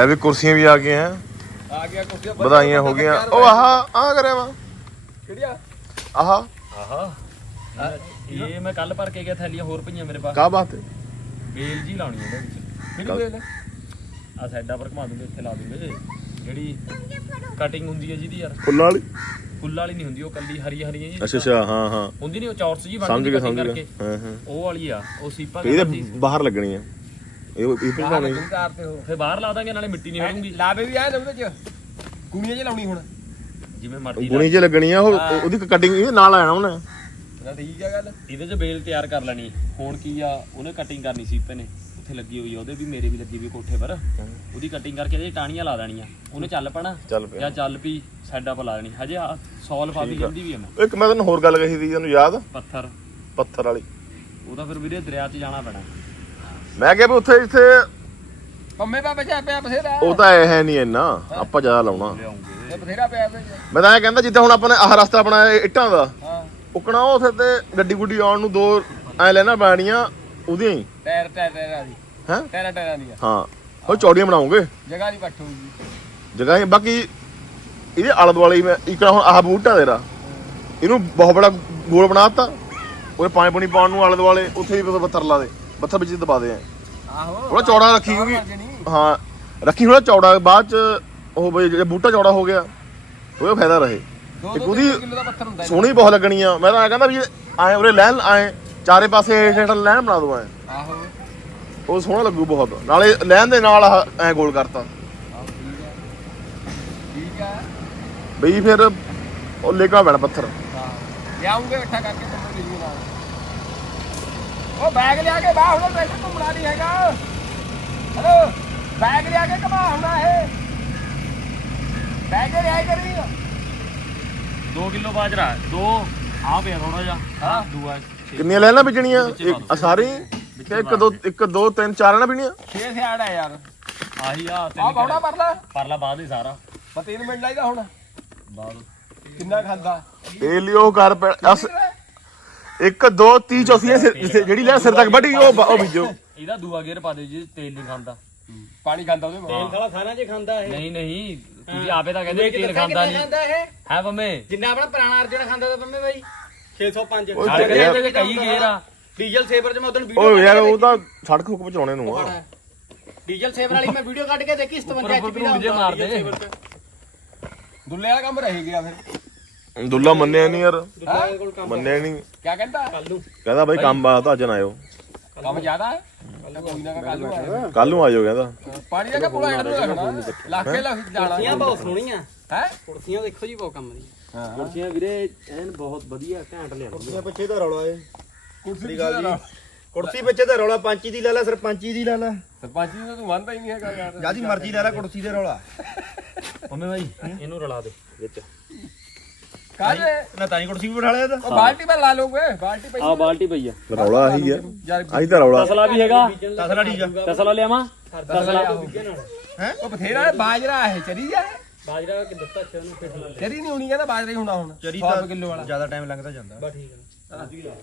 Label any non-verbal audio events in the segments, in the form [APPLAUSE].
ਲੈ ਵੀ ਕੁਰਸੀਆਂ ਵੀ ਆ ਗਈਆਂ। ਆ ਗਿਆ ਕੁਰਸੀਆਂ ਵਧਾਈਆਂ ਹੋ ਗਈਆਂ। ਉਹ ਆਹ ਆਹ ਕਰਿਆ ਵਾ। ਕਿਹੜੀਆਂ ਆਹ। ਆਹਾ। ਇਹ ਮੈਂ ਕੱਲ ਭਰ ਕੇ ਗਿਆ ਥੈਲੀਆਂ ਹੋਰ ਪਈਆਂ ਮੇਰੇ ਪਾਸ। ਕਾ ਬਾਤ ਹੈ ਬੇਲ ਜੀ ਲਾਉਣੀ ਇਹਦੇ ਵਿੱਚ। ਵੇਲ ਆ ਸਾਈਡਾਂ ਪਰ ਘੁਮਾ ਦੂੰਗੇ ਇੱਥੇ ਲਾ ਦੂੰਗੇ। ਜਿਹੜੀ ਕਟਿੰਗ ਹੁੰਦੀ ਹੈ ਜਿਹਦੀ ਯਾਰ। ਫੁੱਲਾਂ ਵਾਲੀ? ਫੁੱਲ ਵਾਲੀ ਨਹੀਂ ਹੁੰਦੀ ਉਹ ਕੱਲੀ ਹਰੀ ਹਰੀਆਂ ਜੀ। ਅੱਛਾ ਅੱਛਾ ਹਾਂ ਹਾਂ। ਹੁੰਦੀ ਨਹੀਂ ਉਹ ਚੌਰਸ ਜੀ cutting ਸਮਝ ਕਰਕੇ। ਹਾਂ ਹਾਂ। ਉਹ ਵਾਲੀ ਆ ਉਹ ਸੀਪਾ ਇਹਦੇ ਬਾਹਰ ਲੱਗਣੀ ਆ। ਇਹ ਇਹ ਪਿੰਡਾ ਨਹੀਂ ਕਾਰ ਤੇ ਹੋ ਫੇ ਬਾਹਰ ਲਾ ਦਾਂਗੇ ਨਾਲੇ ਮਿੱਟੀ ਨਹੀਂ ਹੜੂਗੀ ਲਾਵੇ ਵੀ ਆਏ ਨੇ ਉਹਦੇ ਚ ਕੁਣੀਆਂ ਚ ਲਾਉਣੀ ਹੁਣ। ਜਿਵੇਂ ਮਰਜ਼ੀ ਲਾ। ਗੁਣੀ ਜੇ ਲੱਗਣੀ ਆ ਉਹ ਉਹ- ਉਹਦੀ ਕਟਿੰਗ ਇਹ ਨਾਲ ਆਣਾ ਉਹਨੇ ਨਾ ਠੀਕ ਆ ਗੱਲ। ਇਹਦੇ 'ਚ ਬੇਲ ਤਿਆਰ ਕਰ ਲੈਣੀ। ਹੁਣ ਕੀ ਆ ਉਹਨੇ ਕਟਿੰਗ ਕਰਨੀ ਸੀਪੇ ਨੇ। ਉੱਥੇ ਲੱਗੀ ਹੋਈ ਆ ਉਹਦੇ ਵੀ ਮੇਰੇ ਵੀ ਲੱਗੀ ਹੋਈ ਕੋਠੇ ਪਰ। ਉਹਦੀ ਕਟਿੰਗ ਕਰਕੇ ਇਹਦੇ ਟਾਣੀਆਂ ਲਾ ਦੇਣੀਆਂ। ਉਹਨੇ ਚੱਲ ਪਣਾ। ਚੱਲ ਪਿਆ। ਜਾਂ ਚੱਲ ਪਈ ਸਾਈਡਾਂ ਪਰ ਲਾ ਦੇਣੀ। ਹਜੇ ਆ 100 ਲਫਾਫੀ ਜਾਂਦੀ ਵੀ ਆ ਮੈਂ। ਇੱਕ ਮੈਂ ਤੈਨੂੰ ਹੋਰ ਗੱਲ ਕਹੀ ਸੀ ਤੈਨੂੰ ਯਾਦ? ਪੱਥਰ। ਪੱਥਰ ਵਾਲੀ। ਉਹਦਾ ਫਿਰ ਵੀਰੇ ਦਰਿਆ 'ਚ ਜਾਣਾ ਪੈਣਾ। ਮੈਂ ਕਿਹਾ ਵੀ ਉੱਥੇ ਇੱਥੇ ਪੰਮੇ ਪਾ ਬਚਾ ਪਿਆ ਬਥੇਰਾ। ਉਹ ਤਾਂ ਇਹ ਹੈ ਨਹੀਂ ਇੰਨਾ ਆਪਾਂ ਜ਼ਿਆਦਾ ਲਾਉਣਾ। ਲਿਆਉਂਗੇ ਇਹ ਬਥੇਰਾ ਪਿਆ ਵਿੱਚ ਮੈਂ ਤਾਂ ਇਹ ਕਹਿੰਦਾ ਜਿੱਦਾਂ ਹੁਣ ਆਪਾਂ ਨੇ ਆਹ ਰਸਤਾ ਬਣਾਇਆ ਇੱਟਾਂ ਦਾ ਹਾਂ। ਉਕਣਾ ਉਥੇ ਤੇ ਗੱਡੀ ਗੁੱਡੀ ਆਉਣ ਨੂੰ ਦੋ ਐ ਲੈਣਾ ਬਾਣੀਆਂ ਉਹਦੀਆਂ ਹੀ। ਟਾਇਰ ਟਾਇਰ ਟਾਇਰਾਂ ਦੀ। ਹੈ? ਟਾਇਰਾਂ ਟਾਇਰਾਂ ਦੀ ਹਾਂ। ਉਹ ਚੌੜੀਆਂ ਬਣਾਉਂਗੇ ਜਗ੍ਹਾ ਨਹੀਂ ਹੋਊਗੀ ਜਗ੍ਹਾ ਹੀ ਬਾਕੀ ਇਹਦੇ ਆਲੇ ਦੁਆਲੇ ਮੈਂ ਇਕਣਾ ਹੁਣ ਆਹ ਬੂਟਾ ਤੇਰਾ। ਇਹਨੂੰ ਬਹੁਤ ਬੜਾ ਗੋਲ ਬਣਾਤਾ ਉਹਦੇ ਪਾਣੀ ਪਾਣੀ ਪਾਉਣ ਨੂੰ ਆਲੇ ਦੁਆਲੇ ਉੱਥੇ ਵੀ ਲਾ ਦੇ। ਪੱਥਰ ਵਿੱਚ ਦਬਾ ਦੇ ਆਹੋ ਥੋੜਾ ਚੌੜਾ ਰੱਖੀ ਕਿਉਂਕਿ। ਹਾਂ ਰੱਖੀ ਥੋੜਾ ਚੌੜਾ ਬਾਅਦ ਚ ਉਹ ਬਈ ਜੇ ਬੂਟਾ ਚੌੜਾ ਹੋ ਗਿਆ ਉਹਦਾ ਫਾਇਦਾ ਰਹੇ। ਦੋ ਦੋ ਦਾ ਪੱਥਰ ਹੁੰਦਾ ਸੋਹਣੀ ਬਹੁਤ ਲੱਗਣੀ ਆ। ਮੈਂ ਤਾਂ ਕਹਿੰਦਾ ਵੀ ਆਏ ਉਰੇ ਲੈਣ ਆਏ ਚਾਰੇ ਪਾਸੇ ਹੇਠ ਲੈਣ ਬਣਾ ਦਵਾਂ ਆਹੋ। ਉਹ ਸੋਹਣਾ ਲੱਗੂ ਬਹੁਤ। ਨਾਲੇ ਲੈਣ ਦੇ ਨਾਲ ਐ ਗੋਲ ਕਰਤਾ। ਠੀਕ ਆ। ਬਈ ਫਿਰ ਉਹ ਲੇਕਾ ਪੈਣਾ ਪੱਥਰ। ਹਾਂ। ਲਿਆਉਂਗੇ ਇਕੱਠਾ ਕਰਕੇ ਤੁਹਾਨੂੰ ਦੇ ਜੂਗਾ ਉਹ ਬੈਗ ਲਿਆ ਕੇ ਬਾਹਰ ਹੁਣ ਬੈਠ ਘੁੰਮਣਾ ਨਹੀਂ ਹੈਗਾ। ਹਲੋ ਬੈਗ ਲਿਆ ਕੇ ਘਮਾ ਹੁੰਦਾ ਇਹ। ਬੈਗ ਲਿਆ ਕਰੀ 2 ਕਿਲੋ ਬਾਜਰਾ ਦੋ। ਆ ਪਿਆ ਥੋੜਾ ਜਿਹਾ। ਹਾਂ। ਦੂਆ। ਕਿੰਨੀਆਂ ਲੈਣਾ ਵਿਚਣੀਆਂ ਆ ਸਾਰੀ? ਇੱਕ ਦੋ ਇੱਕ ਦੋ ਤਿੰਨ ਚਾਰ ਨਾ ਪੀਣੀਆਂ 6 ਸਿਆੜ ਆ ਯਾਰ। ਆਹੀ ਆ ਆ ਤਿੰਨ ਬੌੜਾ ਪਰਲਾ। ਪਰਲਾ ਬਾਅਦ ਹੀ ਸਾਰਾ। ਮੈਂ ਤੈਨੂੰ ਮਿੰਟ ਲਾਈਦਾ ਹੁਣ। ਬਾਅਦ। ਕਿੰਨਾ ਖਾਂਦਾ? ਇਹ ਲਿਓ ਕਰ ਪੈ- ਅਸ- ਇੱਕ ਦੋ 30 ਚੌਥੀ ਜਿਹੜੀ ਲੈ ਸਿਰ ਤੱਕ ਵੱਢੀ ਉਹ ਉਹ ਬੀਜੋ। ਇਹਦਾ ਦੂਆ ਗੇਅਰ ਪਾ ਦਿਓ ਜੀ ਤੇਲ ਨਹੀਂ ਖਾਂਦਾ। ਪਾਣੀ ਖਾਂਦਾ ਉਹਦੇ ਮਾ ਸਾਲਾ ਸਾਰਿਆਂ 'ਚ ਖਾਂਦਾ ਇਹ। ਨਹੀਂ ਨਹੀਂ ਤੁਸੀਂ ਆਪੇ ਤਾਂ ਕਹਿੰਦੇ ਤੇਲ ਖਾਂਦਾ ਨਹੀਂ। ਖਾਂਦਾ ਇਹ? ਹੈ ਪੰਮੇ। ਜਿੰਨਾ ਆਪਣਾ ਪੁਰਾਣਾ ਅਰਜਨ ਖਾਂਦਾ ਤਾਂ ਪੰਮੇ ਬਾਈ। 605 ਉਹ ਸਾਡੇ ਯਾਰ- ਕਹਿੰਦੇ ਕਈ ਗੇਅਰ ਆ। ਡੀਜ਼ਲ ਸੇਵਰ 'ਚ ਮੈਂ ਉਦੋਂ ਉਹ ਵੀਡੀਓ ਯਾਰ ਉਹ ਤਾਂ ਸੜਕ ਫੁੱਕ ਪਚਾਉਣੇ ਨੂੰ ਆ। ਡੀਜ਼ਲ ਸੇਵਰ ਵਾਲੀ ਮੈਂ ਵੀਡੀਓ ਕੱਢ ਕੇ ਦੇਖੀ 57 ਉੱਪਰ ਐਚਪੀ ਦਾ ਜੇ। Diesel saver. ਦੁੱਲੇ ਵਾਲਾ ਕੰਮ ਰਹਿ ਗਿਆ ਫਿਰ। ਦੁੱਲਾ ਮੰਨਿਆ ਨਹੀਂ ਯਾਰ। ਦੁਕਾਨ ਕੋਲ ਕੰਮ ਮੰਨਿਆ ਨਹੀਂ ਕੀ ਕਹਿੰਦਾ? ਕੱਲ। ਕਹਿੰਦਾ ਬਾਈ ਕੰਮ ਆ ਤਾਂ ਅੱਜ ਨਾ ਆਇਓ। ਕੰਮ ਜ਼ਿਆਦਾ ਹੈ? ਕੋਈ ਨਾ ਕੱਲ ਆਇਓ ਕਹਿੰਦਾ। ਪਾਣੀ ਦਾ ਕਿ ਪੂਰਾ ਐਂਡ ਨੂੰ। ਲੱਖੇ ਲੱਖ ਕੁਰਸੀਆਂ ਬਹੁਤ ਸੋਹਣੀਆਂ। ਹੈ? ਕੁਰਸੀਆਂ ਦੇਖੋ ਜੀ ਬਹੁਤ ਕੰਮ ਦੀਆਂ। ਕੁਰਸੀਆਂ ਵੀਰੇ ਐਨ ਬਹੁਤ ਵਧੀਆ ਘੈਂਟ ਲਿਆਉਂਦੇ ਪਿੱਛੇ ਦਾ ਰੌਲਾ ਏ। ਕੁਰਸੀ ਦਾ ਕੁਰਸੀ ਪਿੱਛੇ ਦਾ ਰੌਲਾ ਪੰਚੀ ਦੀ ਲੈ ਲੈ ਸਰਪੰਚੀ ਦੀ ਲੈ ਲੈ। ਸਰਪੰਚ ਤੂੰ ਮੰਨਦਾ ਹੀ ਨਹੀਂ ਹੈਗਾ ਯਾਰ। ਜਿਆਦੀ ਮਰਜ਼ੀ ਲੈ ਲੈ ਕੁਰਸੀ ਦੇ ਰੌਲਾ। ਪੰਮੇ ਬਾਈ ਇਹਨੂੰ ਰਲਾ ਦੇ ਵਿੱਚ। ਕਾਹਦੇ? ਨਾ ਤਾਂ ਹੀ ਕੁਰਸੀ ਵੀ ਬਿਠਾ ਲਿਆ ਤਾਂ ਉਹ ਬਾਲਟੀ ਮੈਂ ਲਾ ਲਓਗੇ ਬਾਲਟੀ ਪਈ ਆ ਬਾਲਟੀ ਪਈ ਆ। ਰੌਲਾ ਆਹੀ ਆ। ਯਾਰ ਆਹੀ ਤਾਂ ਰੌਲਾ। ਤਸਲਾ ਵੀ ਹੈਗਾ। ਤਸਲਾ ਠੀਕ ਆ। ਤਸਲਾ ਲਿਆਵਾਂ? ਤਸਲਾ। ਉਹ ਬਥੇਰਾ ਹੈ, ਬਾਜਰਾ ਇਹ ਚਰੀ ਆ। ਬਾਜਰਾ ਕਿ ਦਿੱਤਾ ਛੇ ਨੂੰ ਪਿੱਠ ਲਾ ਚਰੀ ਨਹੀਂ ਹੋਣੀ ਕਹਿੰਦਾ ਬਾਜਰਾ ਹੀ ਹੋਣਾ ਹੁਣ ਚਰੀ 100 ਤਾਂ ਕਿਲੋ ਵਾਲਾ। ਜ਼ਿਆਦਾ ਟਾਈਮ ਲੱਗਦਾ ਜਾਂਦਾ। ਬਾ ਠੀਕ ਹੈ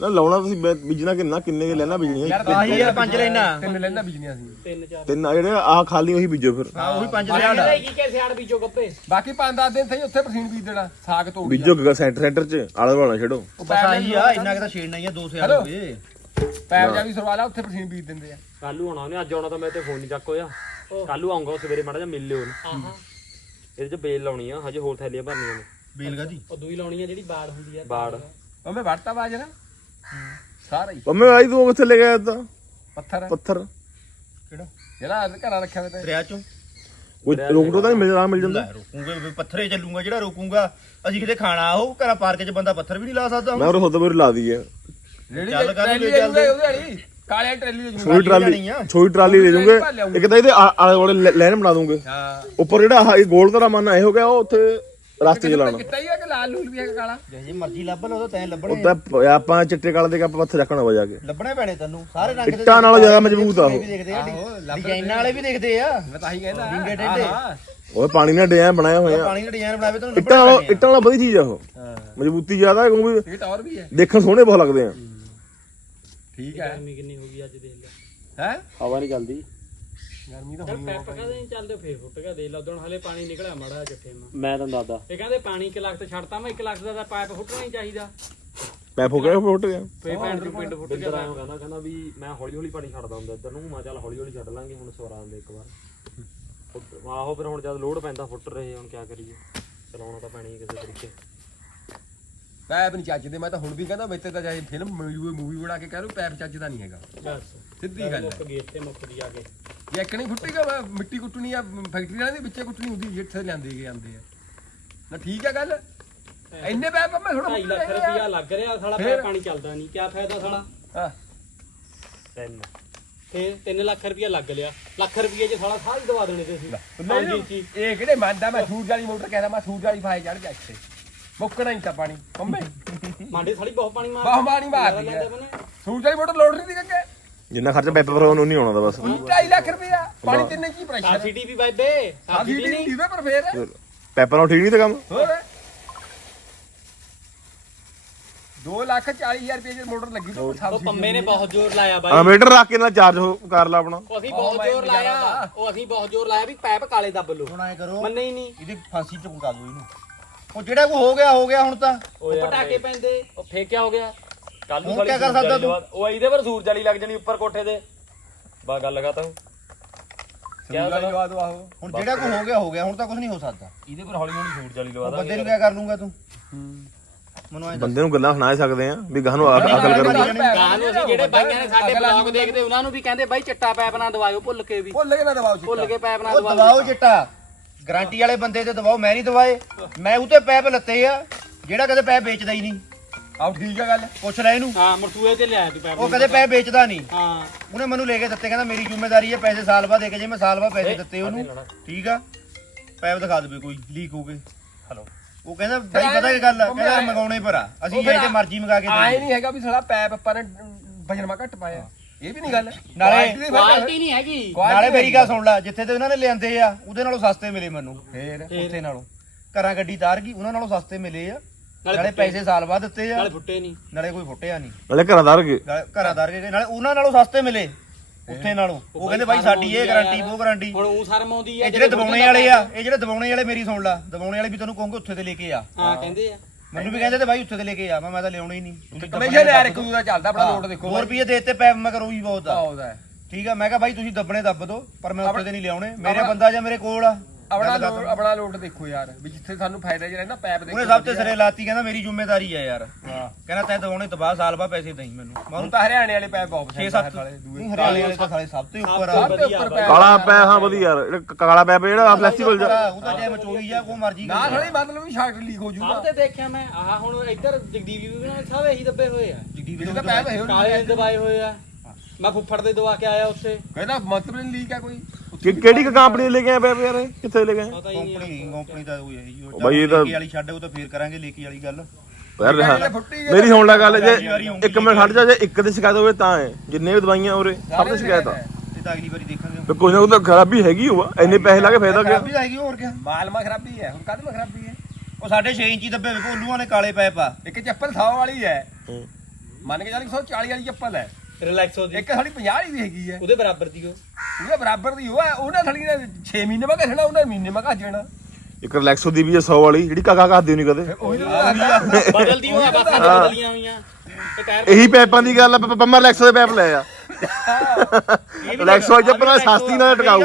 ਨਾ ਲਾਉਣਾ ਤੁਸੀਂ ਬੈ- ਬੀਜਣਾ ਕਿੰਨਾ ਕਿੰਨੇ ਕੇ ਲੈਣਾ ਬੀਜਣੀਆਂ ਯਾਰ ਆਹੀ ਯਾਰ ਪੰਜ ਲੈਣਾ। ਤਿੰਨ ਲੈਣਾ ਬਿਜਨੀਆਂ ਸੀ। ਤਿੰਨ ਚਾਰ। ਤਿੰਨ ਆ ਜਿਹੜੇ ਆਹ ਖਾਲੀ ਉਹੀ ਬੀਜੋ ਫਿਰ। ਹਾਂ ਉਹੀ ਪੰਜ ਲਿਆ ਕੀ ਕੇ ਸਿਆੜ ਬੀਜੋ ਗੱਪੇ? ਬਾਕੀ ਪੰਜ ਦਸ ਦਿਨ ਸਹੀ ਉੱਥੇ ਪਸੀਨ ਬੀਜ ਦੇਣਾ ਸਾਗ ਤੋੜ ਬੀਜੋ ਸੈਂਟਰ ਸੈਂਟਰ ਚ? ਆਲੇ ਵਾਲਾ ਛੱਡੋ। ਉਹ ਬਸ ਆਹੀ ਆ ਇੰਨਾ ਕਿ ਤਾਂ ਛੇੜਨਾ ਹੀ ਆ ਦੋ ਸਿਆਲ। ਹੋ ਗਏ ਪੈਰ ਜਾ ਵੀ ਸਰਵਾ ਲਾ ਉੱਥੇ ਪਸੀਨ ਬੀਜ ਦਿੰਦੇ ਆ। ਕੱਲੂ ਆਉਣਾ ਉਹਨੇ ਅੱਜ ਆਉਣਾ ਤਾਂ ਮੈਂ ਤੇ ਫੋਨ ਨਹੀਂ ਚੱਕ ਹੋਇਆ। ਕੱਲੂ ਆਉਂਗਾ ਉਹ ਸਵੇਰੇ ਮਾੜਾ ਜਿਹਾ ਮਿਲ ਲਿਓ ਉਹਨੂੰ। ਇਹਦੇ ਚ ਬੇਲ ਲਾਉਣੀ ਆ ਹਜੇ ਹੋਰ ਥੈਲੀਆਂ ਭਰਨੀਆਂ ਨੇ। ਬੇਲਗਾ ਦੀ ਉਹ ਦੂਈ ਲਾਉਣੀ ਆ ਜਿਹੜੀ ਬਾੜ ਹੁੰਦੀ ਆ। ਬਾੜ। ਉਹ ਮੈਂ ਵੜਤਾ ਬਾਜਰਾ ਸਾਰਾ ਹੀ। ਪੰਮੇ ਆਈ ਤੂੰ ਕਿੱਥੇ ਲੈ ਗਿਆ ਤਾਂ ਪੱਥਰ। ਪੱਥਰ। ਜਿਹੜਾ ਅੱਜ ਘਰਾਂ ਰੱਖਿਆ ਹੋਇਆ ਤੇ। ਦਰਿਆ ਚੋਂ। ਕੋਈ ਰੋਕ ਟੋ ਤਾਂ ਨਹੀਂ ਮਿਲ ਜਾ ਮਿਲ ਜਾਂਦਾ? ਲੈ ਰੋਕੂਗੇ ਵੀ ਪੱਥਰੇ ਚੱਲੂਗਾ ਜਿਹੜਾ ਰੋਕੂਗਾ। ਅਸੀਂ ਕਿਤੇ ਖਾਣਾ ਉਹ ਘਰਾਂ ਪਾਰਕ 'ਚ ਬੰਦਾ ਪੱਥਰ ਵੀ ਨਹੀਂ ਲਾ ਸਕਦਾ। ਮੈਂ ਉਹ ਹੋਦਾ ਮੇਰੀ ਲਾ ਦਈਏ ਰੇੜੀ ਚੱਲ ਕਰ ਟਰੈਲੀ ਲਈ ਲੈ ਚੱਲਦੇ। ਜੂਗੇ ਉਹਦੇ ਵਾਲੀ ਕਾਲੇ ਟਰੈਲੀ ਲੈ ਜੂਗੇ ਛੋਟੀ ਟਰਾਲੀ ਲੈਣੀ ਆ। ਛੋਟੀ ਟਰਾਲੀ ਲੈ ਜੂਗੇ ਇੱਕ ਤਾਂ ਇਹਦੇ ਆ- ਆਲੇ ਵਾਲੇ ਲੈਨ ਬਣਾ ਦੂੰਗੇ। ਹਾਂ। ਉੱਪਰ ਜਿਹੜਾ ਆਹ ਇਹ ਗੋਲ ਤਰ੍ਹਾਂ ਮਨ ਇਹ ਹੋ ਗਿਆ ਉਹ ਉੱਥੇ ਰਸਤੇ ਚ ਲਾਉਣਾ। ਕਿੱਤਾ ਹੀ ਆ ਕਿ ਲਾਲ ਲੂਲ ਵੀ ਹੈਗਾ ਕਾਲਾ? ਜੇ ਮਰਜ਼ੀ ਲੱਭ ਲਓ ਤਾਂ ਤੈਂ ਲੱਭਣੇ ਉਹ ਤਾਂ ਪ- ਆਪਾਂ ਚਿੱਟੇ ਕਾਲੇ ਦੇ ਕੱਪ ਪੱਥਰ ਚੱਕਣਾ ਵਜਾ ਕੇ। ਲੱਭਣੇ ਪੈਣੇ ਤੈਨੂੰ ਸਾਰੇ ਰੰਗ ਦੇ ਇੱਟਾਂ ਨਾਲੋਂ ਜ਼ਿਆਦਾ ਮਜ਼ਬੂਤ ਆ ਉਹ। ਵੀ ਦੇਖਦੇ ਆ ਆਹੋ, ਲੱਭ ਡਿਜ਼ਾਈਨਾਂ ਵਾਲੇ ਵੀ ਦੇਖਦੇ ਆ। ਮੈਂ ਤਾਂ ਹੀ ਕਹਿੰਦਾ। ਵਿੰਗੇ ਟੇਢੇ। ਹਾਂ। ਉਹ ਪਾਣੀ ਨਾਲ ਡਿਜ਼ਾਈਨ ਬਣਾਇਆ ਹੋਇਆ। ਪਾਣੀ ਦਾ ਡਿਜ਼ਾਈਨ ਬਣਾਵੇ ਤੁਹਾਨੂੰ ਇੱਟਾਂ ਨਾਲੋਂ ਇੱਟਾਂ ਨਾਲੋਂ ਵਧੀਆ ਚੀਜ਼ ਆ ਉਹ। ਹਾਂ। ਮਜ਼ਬੂਤੀ ਜ਼ਿਆਦਾ ਹੈ ਕਿਉਂਕਿ ਇਹ ਟਾਵਰ ਵੀ ਹੈ। ਦੇਖਣ ਸੋਹਣੇ ਬਹੁਤ ਲੱਗਦੇ ਆ। ਠੀਕ ਹੈ। ਗਰਮੀ ਕਿੰਨੀ ਹੋ ਗਈ ਅੱਜ ਦੇਖ ਲੈ। ਹੈ? ਹਵਾ ਨਹੀਂ ਚੱਲਦੀ। ਗਰਮੀ ਤਾਂ ਚੱਲ ਹੋਣੀ ਪੈਪ ਕਹਿੰਦੇ ਨਹੀਂ ਚੱਲਦੇ ਫੇਰ ਫੁੱਟ ਗਿਆ ਦੇ ਲਾ ਉਦੋਂ ਹਲੇ ਪਾਣੀ ਨਿਕਲਿਆ ਮੜਾ ਜੱਠੇ ਮਾ ਮੈਂ ਤੁਹਾਨੂੰ ਦੱਸਦਾ ਇਹ ਕਹਿੰਦੇ ਪਾਣੀ 1 ਲੱਖ ਤੇ ਛੱਡਤਾ ਮੈਂ 1 ਲੱਖ ਦਾ ਤਾਂ ਪਾਈਪ ਫੁੱਟਣਾ ਹੀ ਚਾਹੀਦਾ। ਮੈਂ ਫੁੱਕ ਗਿਆ ਫੁੱਟ ਗਿਆ। ਫੇਰ ਭੈਣ ਚੋਂ ਪਿੰਡ ਫੁੱਟ ਬਿੰਦਰ ਗਿਆ ਆਇਆ ਕਹਿੰਦਾ ਕਹਿੰਦਾ ਵੀ ਮੈਂ ਹੌਲੀ ਹੌਲੀ ਪਾਣੀ ਛੱਡਦਾ ਹੁੰਦਾ ਇੱਧਰ ਨੂੰ ਮੈਂ ਚੱਲ ਹੌਲੀ ਹੌਲੀ ਛੱਡ ਲਾਂਗੇ ਹੁਣ ਸਵਰਾਂ ਦੇ ਇੱਕ ਵਾਰ। ਫੁੱਟ- ਆਹੋ ਫਿਰ ਹੁਣ ਜਦ ਲੋਡ ਪੈਂਦਾ ਫੁੱਟ ਰਹੇ ਹੁਣ ਕੀ ਕਰੀਏ। ਚਲਾਉਣਾ ਤਾਂ ਪੈਣੀ ਕਿਸੇ ਤਰੀਕੇ। ਪੈਪ ਨਹੀਂ ਚੱਜਦੇ ਮੈਂ ਤਾਂ ਹੁਣ ਵੀ ਕਹਿੰਦਾ ਮੇਤੇ ਤਾਂ ਚਾਹੇ ਫਿਲਮ ਮੂਵੀ ਬਣਾ ਕੇ ਕਹਿ ਲੂ ਪੈਪ ਚੱਜਦਾ ਨਹੀਂ ਹੈਗਾ। ਬਸ। ਸਿੱਧੀ ਗੱਲ ਹੈ। ਮੁੱਕ ਗਈ ਇੱਥੇ ਮੁੱਕਦੀ ਆ ਕੇ। ਜੇ ਇੱਕ ਨਹੀਂ ਫੁੱਟੇਗਾ ਵਾ, ਮਿੱਟੀ ਕੁੱਟਣੀ ਆ ਫੈਕਟਰੀ ਵਾਲਿਆਂ ਦੇ ਵਿੱਚੇ ਕੁੱਟਣੀ ਹੁੰਦੀ ਜਿੱਥੇ ਲਿਆਂਦੇ ਗਏ ਜਾਂਦੇ ਆ। ਨਾ ਠੀਕ ਆ ਗੱਲ? ਇੰਨੇ ਪੈਪ ਮੈਂ ਥੋੜਾ 2.5 ਲੱਖ ਰੁਪਇਆ ਲੱਗ ਰਿਹਾ ਸਾਲਾ ਫੇਰ? ਪੈਪ ਪਾਣੀ ਚੱਲਦਾ ਨਹੀਂ ਕੀ ਫਾਇਦਾ ਸਾਲਾ? ਹਾਂ। ਤਿੰਨ। ਫੇਰ 3 ਲੱਖ ਰੁਪਇਆ ਲੱਗ ਲਿਆ। ਲੱਖ ਰੁਪਏ ਚ ਸਾਲਾ ਸਾਰੀ ਦਵਾ ਦੇਣੇ ਤੇ ਸੀ ਨਹੀਂ, ਜੀ। ਇਹ ਕਿਹੜੇ ਮੰਨਦਾ ਮੈਂ ਸੂਰਜ ਵਾਲੀ ਮੋਟਰ ਕਹਿੰਦਾ ਮੈਂ ਸੂਰਜ ਵਾਲੀ ਫਾਇ ਚੜ ਗਿਆ ਇੱਥੇ। ਮੁੱਕਣਾ ਹੀ ਤਾਂ ਪਾਣੀ ਕੰਮੇ ਮਾਂਡੇ ਸਾਲੀ ਬਹੁਤ ਪਾਣੀ ਮਾਰ ਬਹੁਤ ਪਾਣੀ ਮਾਰਦੀ ਹੈ। ਸੂਰਜ ਵਾਲੀ ਮੋਟਰ ਲੋਡ ਨਹੀਂ ਦੀ ਕੱਕੇ। ਜਿੰਨਾ ਖਰਚਾ ਪੈਪਰ ਪਰ ਉਹਨੂੰ ਨਹੀਂ ਆਉਣਾ ਦਾ ਬਸ। 2.5 ਲੱਖ ਰੁਪਇਆ ਪਾਣੀ ਤਿੰਨੇ ਕੀ ਪ੍ਰੈਸ਼ਰ ਸਾਬਸਿਡੀ ਵੀ ਬਾਬੇ ਸਾਡੀ ਸਾਬਸਿਡੀ ਨਹੀਂ। ਦੀਵੇ ਪਰ ਫੇਰ। ਪੈਪਰ ਨਾਲ ਠੀਕ ਨਹੀਂ ਤੇ ਕੰਮ? ਹੋਰ। 2 ਲੱਖ 40 ਹਜ਼ਾਰ ਰੁਪਏ ਦੀ ਮੋਟਰ ਲੱਗੀ ਤੋਂ ਉਹ ਪੰਮੇ ਨੇ ਬਹੁਤ ਜ਼ੋਰ ਲਾਇਆ ਆ ਬਾਈ ਮੀਟਰ ਰੱਖ ਕੇ ਨਾਲ ਚਾਰਜ ਕਰ ਲਾ ਆਪਣਾ। ਉਹ ਅਸੀਂ ਬਹੁਤ ਜ਼ੋਰ ਲਾਇਆ। ਉਹ ਅਸੀਂ ਬਹੁਤ ਜ਼ੋਰ ਲਾਇਆ ਵੀ ਪੈਪ ਕਾਲੇ ਦੱਬ ਲੋ ਹੁਣ ਐ ਕਰੋ ਮੰਨੇ ਹੀ ਨਹੀਂ। ਇਹਦੀ ਫਾਂਸੀ ਚੁਕਾ ਦਿਓ ਇਹਨੂੰ। ਉਹ ਜਿਹੜਾ ਕੋ ਹੋ ਗਿਆ ਹੋ ਗਿਆ ਹੁਣ ਤਾਂ। ਉਹ ਪਟਾਕੇ ਪੈਂਦੇ ਉਹ ਫੇਕਿਆ ਹੋ ਗਿਆ। ਕੱਲ ਨੂੰ ਹੁਣ ਸਾਲੀ ਕਿਆ ਕਰ ਸੂਰਜ ਸਕਦਾ ਵਾਲੀ ਤੂੰ? ਲਵਾ- ਉਹ ਇਹਦੇ ਪਰ ਸੂਰਜ ਵਾਲੀ ਲੱਗ ਜਾਣੀ ਉੱਪਰ ਕੋਠੇ ਤੇ। ਬਾ ਗੱਲ ਲਗਾਤਾ ਹੂੰ ਕਿਆ ਲਵਾ ਦੋ ਆਹੋ ਹੁਣ ਜਿਹੜਾ ਕੋ ਹੋ ਗਿਆ ਹੋ ਗਿਆ। ਹੁਣ ਤਾਂ ਕੁਝ ਨਹੀਂ ਹੋ ਸਕਦਾ। ਇਹਦੇ ਪਰ ਹੌਲੀ ਹੌਲੀ ਸੂਰਜ ਵਾਲੀ ਲਵਾ ਉਹ ਬੰਦੇ ਦਾਂਗੇ ਨੂੰ ਕਿਆ ਕਰ ਲੂੰਗਾ ਤੂੰ? ਮੈਨੂੰ ਐ ਦੱਸ। ਬੰਦੇ ਨੂੰ ਗੱਲਾਂ ਸੁਣਾ ਹੀ ਸਕਦੇ ਆ ਵੀ ਗਾਹ ਨੂੰ ਅਕਲ ਨਹੀਂ, ਗਾਂ ਨੂੰ ਅਸੀਂ ਜਿਹੜੇ ਬਾਈਆਂ ਨੇ ਸਾਡੇ ਬਲੌਗ ਦੇਖਦੇ ਉਹਨਾਂ ਨੂੰ ਵੀ ਕਹਿੰਦੇ ਬਾਈ ਚਿੱਟਾ ਪੈਪ ਨਾ ਦਵਾਇਓ ਭੁੱਲ ਕੇ ਵੀ। ਭੁੱਲ ਕੇ ਨਾ ਦਬਾਓ ਭੁੱਲ ਕੇ ਪੈਪ ਨਾ ਉਹ ਦਵਾਓ ਦਵਾਓ ਚਿੱਟਾ। ਗਾਰੰਟੀ ਵਾਲੇ ਬੰਦੇ ਤੇ ਦਵਾਓ ਮੈਂ ਨਹੀਂ ਦਵਾਏ। ਮੈਂ ਉਤੇ ਪੈਪ ਲੱਤੇ ਆ ਜਿਹੜਾ ਕਦੇ ਪੈਪ ਵੇਚਦਾ ਹੀ ਨਹੀਂ। ਆਹ ਠੀਕ ਆ ਗੱਲ ਪੁੱਛ ਲੈ ਇਹਨੂੰ। ਹਾਂ ਮਰਸੂਏ ਤੇ ਲਿਆਇਆ ਤੂੰ ਪੈਪ ਉਹ ਕਦੇ ਪੈਪ ਵੇਚਦਾ ਨਹੀਂ। ਹਾਂ। ਉਹਨੇ ਮੈਨੂੰ ਲੈ ਕੇ ਦਿੱਤੇ ਕਹਿੰਦਾ ਮੇਰੀ ਜ਼ਿੰਮੇਵਾਰੀ ਹੈ ਪੈਸੇ ਸਾਲ ਬਾਅਦ ਦੇ ਕੇ ਜੇ ਮੈਂ ਸਾਲ ਬਾਅਦ ਪੈਸੇ ਦਿੱਤੇ ਉਹਨੂੰ। ਠੀਕ ਆ? ਪੈਪ ਦਿਖਾ ਦੇਵੇ ਕੋਈ ਲੀਕ ਹੋ ਗਏ। ਹਲੋ ਉਹ ਕਹਿੰਦਾ ਬਾਈ ਪਤਾ ਕੀ ਗੱਲ ਆ? ਕਹਿੰਦਾ ਮੰਗਾਉਣੇ ਪਰ ਆ। ਅਸੀਂ ਇਹ ਜੇ ਮਰਜ਼ੀ ਮੰਗਾ ਕੇ ਆਏ ਨਹੀਂ ਹੈਗਾ ਵੀ ਸਾਲਾ ਪੈਪ ਆਪਾਂ ਨੇ ਵਜਨ ਮਾ ਘੱਟ ਪਾਇਆ। ਇਹ ਵੀ ਨਹੀਂ ਗੱਲ। ਨਾਲੇ। ਕੁਆਲਿਟੀ ਨਹੀਂ ਹੈਗੀ। ਨਾਲੇ ਮੇਰੀ ਗੱਲ ਸੁਣ ਲੈ ਜਿੱਥੇ ਤੇ ਉਹਨਾਂ ਨੇ ਲਿਆਂਦੇ ਆ ਉਹਦੇ ਨਾਲੋਂ ਸਸਤੇ ਮਿਲੇ ਮੈਨੂੰ। ਫੇਰ? ਉੱਥੇ ਨਾਲੋਂ। ਘਰਾਂ ਗੱਡੀ ਤਾਰ ਗਈ ਉਹਨਾਂ ਨਾਲੋਂ ਸਸਤੇ ਮਿਲੇ ਆ। ਨਾਲੇ ਪੈਸੇ ਸਾਲ ਬਾਅਦ ਦਿੱਤੇ ਆ। ਨਾਲੇ ਫੁੱਟੇ ਨਹੀਂ। ਨਾਲੇ ਕੋਈ ਫੁੱਟਿਆ ਨਹੀਂ। ਨਾਲੇ ਘਰਾਂ ਦਾਰ ਕੇ ਨਾਲੇ ਘਰਾਂ ਦਾਰ ਕੇ ਗਏ, ਨਾਲੇ ਉਹਨਾਂ ਨਾਲੋਂ ਸਸਤੇ ਮਿਲੇ। ਉੱਥੇ ਨਾਲੋਂ। ਉਹ ਕਹਿੰਦੇ ਬਾਈ ਸਾਡੀ ਇਹ ਗਾਰੰਟੀ ਉਹ ਗਾਰੰਟੀ ਹੁਣ ਉਹ ਸ਼ਰਮ ਆਉਂਦੀ ਆ ਇਹ ਜਿਹੜੇ ਦਬਾਉਣੇ ਵਾਲੇ ਆ ਇਹ ਜਿਹੜੇ ਦਬਾਉਣੇ ਵਾਲੇ ਮੇਰੀ ਸੁਣ ਲਾ। ਦਬਾਉਣੇ ਵਾਲੇ ਵੀ ਤੈਨੂੰ ਕਹੋਗੇ ਉੱਥੇ ਤੇ ਲੈ ਕੇ ਆ। ਹਾਂ ਕਹਿੰਦੇ ਆ। ਮੈਨੂੰ ਵੀ ਕਹਿੰਦੇ ਤੇ ਬਾਈ ਉੱਥੇ ਤੇ ਲੈ ਕੇ ਆ। ਮੈਂ ਮੈਂ ਤਾਂ ਲਿਆਉਣਾ ਹੀ ਨਹੀਂ। ਕਮਿਸ਼ਨ ਯਾਰ ਇੱਕ ਦੂਜਾ ਚੱਲਦਾ ਆਪਣਾ ਲੋਡ ਦੇਖੋ 2 ਰੁਪਏ ਦੇਤੇ ਪੈਪ ਮੈਂ ਕਰੋ ਵੀ ਬਹੁਤ ਆ। ਠੀਕ ਆ ਮੈਂ ਕਿਹਾ ਬਾਈ ਤੁਸੀਂ ਦੱਬਣੇ ਦੱਬ ਦੋ ਪਰ ਮੈਂ ਉੱਥੇ ਤੇ ਨਹੀਂ ਲਿਆਉਣੇ। ਮੇਰੇ ਬੰਦਾ ਜਾਂ ਮੇਰੇ ਕੋਲ ਆ। ਆਪਣਾ ਲੋਡ ਦੇਖੋ ਯਾਰ ਵੀ ਜਿੱਥੇ ਸਾਨੂੰ ਫਾਇਦਾ ਜਿਹੜਾ ਨਾ ਪੈਪ ਦੇਖੋ ਉਹਨੇ ਸਭ ਤੇ ਸਿਰੇ ਲਾਤੀ ਕਹਿੰਦਾ ਮੇਰੀ ਜ਼ਿੰਮੇਵਾਰੀ ਆ ਯਾਰ। ਕਹਿੰਦਾ ਤੈਂ ਦਵਾਉਣੇ ਤਬਾਹ ਸਾਲ ਬਾਅਦ ਪੈਸੇ ਦੇਈ ਮੈਨੂੰ। ਮੈਂ ਹੁਣ ਤਾਂ ਹਰਿਆਣੇ ਵਾਲੇ ਪੈਪ ਬਹੁਤ 6 ਪਸੰਦ 7 ਵਾਲੇ ਦੂਏ ਨਹੀਂ ਹਰਿਆਣੇ ਵਾਲੇ ਤਾਂ ਸਾਲੇ ਸਭ ਤੋਂ ਹੀ ਉੱਪਰ ਆ। ਸਭ ਕਾਲਾ ਪੈ ਹਾਂ ਵਧੀਆ ਯਾਰ ਜਿਹੜਾ ਕਾਲਾ ਪੈਪ ਜਿਹੜਾ ਫਲੈਕਸੀਬਲ ਜਾ ਉਹ ਤਾਂ ਜੇ ਮਚੋਈ ਜਾ ਕੋ ਮਰਜ਼ੀ ਨਾ ਥੋੜੀ ਮਤਲਬ ਵੀ ਸ਼ਾਰਟ ਲੀਕ ਹੋ ਸਭ ਜੂਗਾ ਤੇ ਦੇਖਿਆ ਮੈਂ ਆਹ ਹੁਣ ਇੱਧਰ ਜਗਦੀਪ ਵੀ ਨਾਲ ਸਭ ਇਹੀ ਦੱਬੇ ਹੋਏ ਆ। ਤਾਂ ਪੈਪ ਹੈ ਕਾਲੇ ਦੇ ਦਵਾਏ ਹੋਏ ਆ। ਮੈਂ ਫੁੱਫੜ ਦੇ ਦਵਾ ਕੇ ਆਇਆ ਉੱਥੇ। ਕਹਿੰਦਾ ਮਤਲਬ ਨਹੀਂ ਲੀਕ ਹੈ ਕੋਈ? ਕਿ ਕਿਹੜੀ ਕੰਪਨੀ ਲੈ ਕੇ ਆਏ ਪੈਪ ਯਾਰ? ਇਹ? ਕਿੱਥੇ ਲੈ ਕੇ ਆਏ ਪਤਾ ਹੀ ਨਹੀਂ ਕੰਪਨੀ ਕੰਪਨੀ ਦਾ ਉਹ ਇਹੀ ਉਹ ਬਾਈ ਇਹ ਤਾਂ- ਲੇਕੀ ਵਾਲੀ ਛੱਡ ਉਹ ਤਾਂ ਫੇਰ ਕਰਾਂਗੇ ਲੇਕੀ ਵਾਲੀ ਗੱਲ। ਯਾਰ ਰਿਹਾ ਮੇਰੀ ਸੁਣ ਲੈ ਗੱਲ ਜੇ ਇੱਕ ਮਿੰਟ ਖੜ ਜਾ ਜੇ ਇੱਕ ਦੀ ਸ਼ਿਕਾਇਤ ਹੋਵੇ ਤਾਂ ਹੈ। ਜਿੰਨੇ ਵੀ ਦਵਾਈਆਂ ਉਰੇ ਸਭ ਦੀ ਸ਼ਿਕਾਇਤ ਆ। ਤੇ ਤਾਂ ਅਗਲੀ ਵਾਰੀ ਦੇਖਾਂਗੇ। ਤੇ ਕੋਈ ਨਾ ਕੋਈ ਤਾਂ ਖਰਾਬੀ ਹੈਗੀ ਹੋਆ ਇੰਨੇ ਪੈਸੇ ਲਾ ਕੇ ਫਾਇਦਾ ਗਿਆ ਖਰਾਬੀ ਹੈਗੀ ਹੋਰ ਕਿਆ? ਮਾਲ ਮਾ ਖਰਾਬੀ ਹੈ ਹੁਣ ਕਾਹਦੇ ਮਾ ਖਰਾਬੀ ਹੈ? ਉਹ ਸਾਡੇ 6 ਇੰਚੀ ਦੱਬੇ ਵੇ ਭੋਲੂਆਂ ਨੇ ਕਾਲੇ ਪੈਪ ਆ। ਇੱਕ ਚੱਪਲ 100 ਵਾਲੀ ਹੈ। ਹੂੰ। ਮੰਨ ਕੇ ਚੱਲ 140 ਵਾਲੀ ਚੱਪਲ ਹੈ। ਰਿਲੈਕਸੋ ਦੀ ਇੱਕ ਸਾਡੀ 50 ਵਾਲੀ ਦੀ ਹੈਗੀ ਹੈ। ਉਹਦੇ ਬਰਾਬਰ ਦੀ ਉਹ। ਉਹਦੇ ਬਰਾਬਰ ਦੀ ਉਹ ਹੈ। ਉਹਨੇ ਥੜੀ ਨੇ 6 ਮਹੀਨੇ ਮਾ ਘਸਣਾ ਉਹਨੇ ਮਹੀਨੇ ਮਾ ਘਸਣਾ ਇੱਕ ਰਿਲੈਕਸੋ ਦੀ ਵੀ ਹੈ 100 ਵਾਲੀ ਜਿਹੜੀ ਕਾਕਾ ਕਰਦੀ ਨਹੀਂ ਕਦੇ। ਉਹੀ ਤਾਂ ਬਦਲਦੀ ਹੋਇਆ ਬਾਸਾਂ ਤੇ ਬਦਲੀਆਂ ਹੋਈਆਂ। ਇਹ ਪੈਪਾਂ ਦੀ ਗੱਲ ਆ ਪੰਮਾ ਰਿਲੈਕਸੋ ਦੇ ਪੈਪ ਲੈ ਆ। ਰਿਲੈਕਸੋ ਜੱਪ ਨਾਲ ਸਸਤੀ ਨਾਲ ਟਿਕਾਊ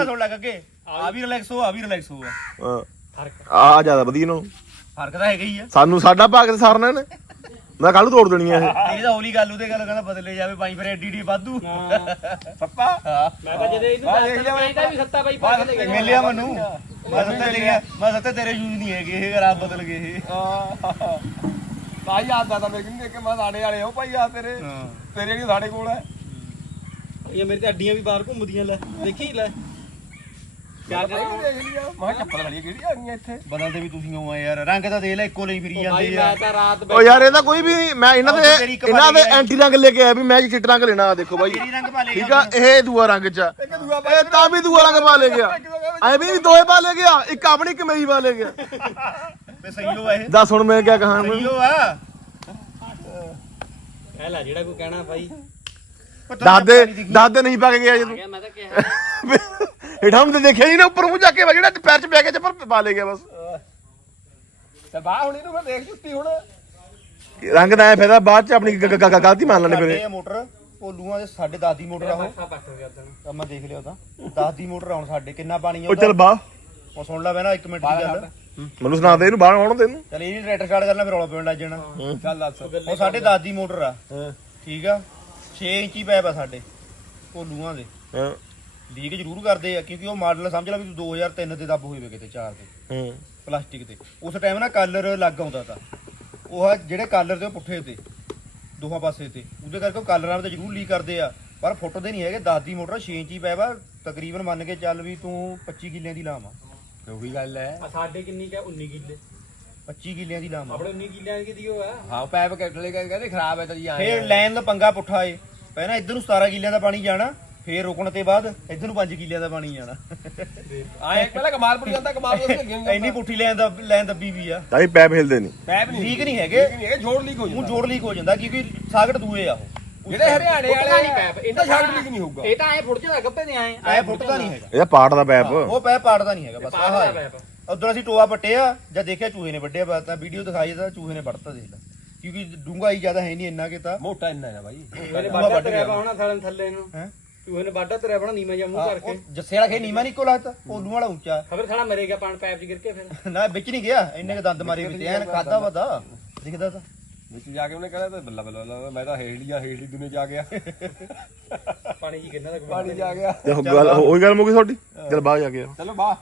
ਆ ਵੀ ਰਿਲੈਕਸੋ ਆ ਵੀ ਰਿਲੈਕਸੋ ਆ ਹਾਂ। ਫ਼ਰਕ। ਆ ਜ਼ਿਆਦਾ ਵਧੀਆ ਨੂੰ ਫ਼ਰਕ ਤਾਂ ਹੈਗਾ ਹੀ ਆ। ਸਾਨੂੰ ਸਾਡਾ ਭਾਗ ਤੇ ਸਾਰਨਾ ਨੇ ਮੈਂ ਕੱਲ ਤੋੜ ਦੇਣੀ ਆ ਇਹ। ਇਹ ਤਾਂ ਹੌਲੀ ਗੱਲ ਉਹਦੇ ਗੱਲ ਕਹਿੰਦਾ ਬਦਲੇ ਜਾਵੇ ਪਾਈ ਫਿਰ ਐਡੀ ਡੀ ਵਾਧੂ। ਹਾਂ। ਪੱਪਾ ਮੈਂ ਤਾਂ ਜਦੇ ਇਹਨੂੰ ਬਾਹਰ ਦੱਸ ਦੇਖ ਲਿਆ ਵੀ ਸੱਤਾ ਬਾਈ ਕੇ ਜਾਓ। ਮਿਲਿਆ ਮੈਨੂੰ। ਮੈਂ ਸੱਤੇ ਲੈ ਗਿਆ ਮੈਂ ਸੱਤੇ ਤੇਰੇ ਯੂਜ਼ ਨਹੀਂ ਹੈਗੇ ਇਹ ਖਰਾਬ ਬਦਲ ਗਏ ਇਹ। ਤਾਈ ਆਦਾ ਤਾਂ ਮੈਂ ਕਹਿੰਦੇ ਕਿ ਮੈਂ ਸਾਡੇ ਵਾਲੇ ਹੋ ਭਾਈ ਆ ਤੇਰੇ। ਹਾਂ। ਤੇਰੇ ਨਹੀਂ ਸਾਡੇ ਕੋਲ ਹੈ। ਇਹ ਮੇਰੇ ਤੇ ਅੱਡੀਆਂ ਵੀ ਬਾਹਰ ਘੁੰਮਦੀਆਂ ਲੈ। ਦੇਖੀ ਲੈ। ਕਿਆ ਭਾਈ ਕਰਾਂ ਦੇਖ ਲਿਆ ਮੈਂ ਕਿਹਾ ਚੱਪਲ ਵਾਲੀ ਕਿਹੜੀ ਆ ਗਈਆਂ ਇੱਥੇ? ਬਦਲਦੇ ਵੀ ਤੁਸੀਂ ਹੋ ਆ ਯਾਰ? ਰੰਗ ਤਾਂ ਦੇ ਲੈ ਇੱਕੋ ਲਈ ਫਿਰੀ ਭਾਈ ਜਾਂਦੇ ਆ। ਮੈਂ ਤਾਂ ਰਾਤ ਓ ਯਾਰ ਇਹਦਾ ਕੋਈ ਵੀ ਨਹੀਂ ਮੈਂ ਇਹਨਾਂ ਉਹ ਦੇ ਤੇਰੀ ਇੱਕ ਇਹਨਾਂ ਦੇ ਵਾਰੀ ਆਈ। ਐਂਟੀ ਰੰਗ ਲੈ ਕੇ ਆਇਆ ਵੀ ਮੈਂ ਜੀ ਚਿੱਟ ਰੰਗ ਲੈਣਾ ਆ ਦੇਖੋ ਬਾਈ। ਤੇਰੀ ਰੰਗ ਪਾ ਲੈ ਠੀਕ ਆ ਇਹ ਦੂਆ ਰੰਗ ਚ ਆ। ਇੱਕ ਦੂਆ ਇਹ ਤਾਂ ਵੀ ਦੂਆ ਰੰਗ ਪਾ ਲੈ ਗਿਆ ਐ ਵੀ ਦੋਏ ਪਾ ਲੈ ਗਿਆ ਇੱਕ ਆਪਣੀ ਇੱਕ ਮੇਰੀ ਪਾ ਲੈ ਗਿਆ ਤੇ ਸਹੀ ਹੋ ਇਹ। ਦੱਸ ਹੁਣ ਮੈਂ ਕੀ ਕਹਾਂ ਸਹੀ ਹੋ ਆ। ਇਹ ਲੈ ਜਿਹੜਾ ਕੋਈ ਕਹਿਣਾ ਭਾਈ ਦਾਦੇ ਦਾਦੇ ਨਹੀਂ ਪਾ ਕੇ ਗਿਆ ਜਦੋਂ। ਮੈਂ ਤਾਂ ਕਿਹਾ। [LAUGHS] ਹੇਠਾਂ ਨੂੰ ਦੇਖਿਆ ਨਹੀਂ ਨਾ ਉੱਪਰ ਮੂੰਹ ਜਾ ਕੇ ਵਾ ਜਿਹੜਾ ਪੈਰ ਚ ਪੈ ਗਿਆ ਚੱਪਲ ਪਾ ਲੈ ਗਿਆ ਬਸ। ਤੇ ਬਾਹ ਹੁਣ ਇਹਨੂੰ ਫਿਰ ਦੇਖ ਝੁੱਟੀ ਹੁਣ। ਰੰਗ ਦਾ ਐ ਫਾਇਦਾ ਬਾਅਦ ਚ ਆਪਣੀ ਗ- ਗ- ਗ- ਗਲਤੀ ਮੰਨ ਲੈਣੇ ਸਾਡੇ ਫਿਰ ਇਹ। ਮੋਟਰ ਭੋਲੂਆਂ ਦੇ ਸਾਡੇ 10 ਦੀ ਮੋਟਰ ਆ ਉਹ। ਤਾਂ ਮੈਂ ਦੇਖ ਲਿਆ ਉਹਦਾ 10 ਦੀ ਮੋਟਰ ਆਉਣ ਸਾਡੇ ਕਿੰਨਾ ਪਾਣੀ ਆ ਉਹ ਚੱਲ ਬਾਹ। ਉਹ ਸੁਣ ਲੈ ਬੈਣਾ 1 ਮਿੰਟ ਦੀ ਗੱਲ। ਮੈਨੂੰ ਸੁਣਾ ਦੇ ਇਹਨੂੰ ਬਾਹਰ ਆਉਣ ਦੇ ਇਹਨੂੰ। ਚੱਲ ਇਹ ਨਹੀਂ ਟਰੈਕਟਰ ਸਟਾਰਟ ਕਰਨਾ ਫਿਰ ਰੌਲਾ ਪੈਣ ਲੱਗ ਜਾਣਾ। ਚੱਲ ਦੱਸ। ਉਹ ਸਾਡੇ 10 ਦੀ ਮੋਟਰ ਆ। ਠੀਕ ਆ? 6 ਇੰਚੀ ਪੈਪ ਆ ਸਾਡੇ ਭੋਲੂਆਂ ਦੇ। ਹਾਂ। ਲੀਕ ਜ਼ਰੂਰ ਕਰਦੇ ਆ ਕਿਉਂਕਿ ਉਹ ਮਾਡਲ ਸਮਝ ਲੈ ਵੀ ਤੂੰ 2003 ਤੇ ਦੱਬ ਹੋਏ ਵੇ ਕਿਤੇ 4 ਤੇ ਹੂੰ। ਪਲਾਸਟਿਕ ਤੇ ਉਸ ਟਾਈਮ ਨਾ ਕਲਰ ਲੱਗ ਆਉਂਦਾ ਤਾ। ਉਹ ਆ ਜਿਹੜੇ ਕਲਰ ਤੇ ਉਹ ਪੁੱਠੇ ਤੇ ਦੋਹਾਂ ਪਾਸੇ ਤੇ। ਉਹਦੇ ਕਰਕੇ ਉਹ ਕਲਰਾਂ ਤੇ ਜ਼ਰੂਰ ਲੀਕ ਕਰਦੇ ਆ। ਪਰ ਫੁੱਟਦੇ ਨਹੀਂ ਹੈਗੇ 10 ਦੀ ਮੋਟਰ 6 ਇੰਚੀ ਪੈਪ ਆ ਤਕਰੀਬਨ ਮੰਨ ਕੇ ਚੱਲ ਵੀ ਤੂੰ 25 ਕਿੱਲਿਆਂ ਦੀ ਲਾਮ ਆ ਉਹੀ ਗੱਲ ਹੈ। ਆ ਸਾਡੇ ਕਿੰਨੀ ਕਾ 19 ਕਿੱਲੇ। 25 ਕਿੱਲਿਆਂ ਦੀ ਲਾਮ ਆ ਆਪਣੇ 19 ਕਿੱਲਿਆਂ ਦੀ ਦੀ ਹੋਇਆ ਹਾਂ ਪੈਪ ਕੱਟਲੇ ਕਹਿੰਦੇ ਖਰਾਬ ਹੈ ਤੇਰੀ ਆਏ ਫੇਰ ਲਾਈਨ ਦਾ ਪੰਗਾ ਪੁੱਠਾ ਏ। ਪਹਿਲਾਂ ਇੱਧਰ ਨੂੰ 17 ਕਿੱਲਿਆਂ ਦਾ ਪਾਣੀ ਜਾਣਾ ਫੇਰ ਰੁਕਣ ਤੇ ਬਾਅਦ ਇੱਧਰ ਨੂੰ 5 ਕਿੱਲਿਆਂ ਦਾ ਪਾਣੀ ਜਾਣਾ। ਆਏ ਪਹਿਲਾਂ ਕਮਾਲਪੁਰ ਜਾਂਦਾ ਕਮਾਲਪੁਰ ਤੋਂ ਅੱਗੇ ਇੰਨੀ ਪੁੱਠੀ ਲਾਈਨ ਦਾ ਲਾਈਨ ਦੱਬੀ ਵੀ ਆ। ਤਾਂ ਹੀ ਪੈਪ ਹਿਲਦੇ ਨਹੀਂ। ਪੈਪ ਨਹੀਂ ਲੀਕ ਨਹੀਂ ਹੈਗੇ। ਨਹੀਂ ਹੈਗੇ ਜੋੜ ਲੀਕ ਹੋ ਉਹ ਜਾਂਦਾ। ਜੋੜ ਲੀਕ ਹੋ ਜਾਂਦਾ ਕਿਉਂਕਿ ਸਾਗਟ ਦੂਏ ਆ ਉਹ। ਜਿਹੜੇ ਹਰਿਆਣੇ ਵਾਲੇ ਨਹੀਂ ਪੈਪ ਇਹਦਾ ਛੱਡ ਲੀਕ ਨਹੀਂ ਹੋਊਗਾ। ਇਹ ਤਾਂ ਐ ਫੁੱਟ ਜਾਂਦਾ ਗੱਪੇ ਦੇ ਆਏ ਐ ਫੁੱਟਦਾ ਨਹੀਂ ਹੈਗਾ। ਇਹਦਾ ਪਾਰਟ ਦਾ ਪੈਪ। ਉਹ ਪੈ ਪਾੜਦਾ ਨਹੀਂ ਹੈਗਾ ਬਸ ਆਹ ਹੈ। ਉਧਰ ਅਸੀਂ ਟੋਆ ਪੱਟਿਆ ਜਦ ਦੇਖਿਆ ਚੂਹੇ ਨੇ ਵੱਢਿਆ ਬਸ ਤਾਂ ਵੀਡੀਓ ਦਿਖਾਈ ਤਾਂ ਚੂਹੇ ਨੇ ਵੱਢਤਾ ਦੇਖ ਲੈ। ਕਿਉਂਕਿ ਡੂੰਘਾਈ ਜ਼ਿਆਦਾ ਹੈ ਨਹੀਂ ਇੰਨਾ ਕਿ ਤਾਂ ਮੋਟਾ ਇੰਨਾ ਹੈ ਬਾਈ। ਤਰਿਆ ਗਿਆ। ਪਾਉਣਾ ਥਾਲੇ ਥੱਲੇ ਨੂੰ। ਹੈ? ਚੂਹੇ ਨੇ ਬਾਡਾ ਤਰਿਆ ਪਾਉਣਾ ਨੀਵਾਂ ਜਿਹਾ ਮੂੰਹ ਕਰਕੇ। ਜੱਸੇ ਵਾਲਾ ਖੇ ਨੀਮਾ ਨਹੀਂ ਕੋ ਲਾਤਾ ਪੋਲੂ ਵਾਲਾ ਉੱਚਾ। ਖਬਰ ਥਾਲਾ ਮਰੇਗਾ ਪਾਣ ਪੈਪ ਚ ਗਿਰ ਕੇ ਫਿਰ। [LAUGHS] ਨਾ ਵਿੱਚ ਨਹੀਂ ਗਿਆ ਇੰਨੇ ਕ ਦੰਦ ਮਾਰੇ ਵਿੱਚ ਐਨ ਖਾਦਾ ਵਦਾ ਦਿਖਦਾ ਤਾਂ। ਵਿੱਚ ਜਾ ਕੇ ਉਹਨੇ ਕਹਿੰਦਾ ਤਾਂ ਬੱਲਾ ਬੱਲਾ ਬੱਲਾ, ਮੈਂ ਤਾਂ ਹੇਠਲੀਆਂ ਹੇਠਲੀ ਦੁਨੇ ਜਾ ਗਿਆ। [LAUGHS] ਪਾਣੀ ਜੀ ਕਿੰਨਾ ਦਾ ਪਾਣੀ ਜਾ ਗਿਆ। ਤੇ ਉਹ ਗੱਲ ਉਹੀ ਗੱਲ ਮੁੱਕੀ ਤੁਹਾਡੀ? ਚੱਲ ਬਾਹਰ ਜਾ ਕੇ ਚਲੋ ਬਾਹ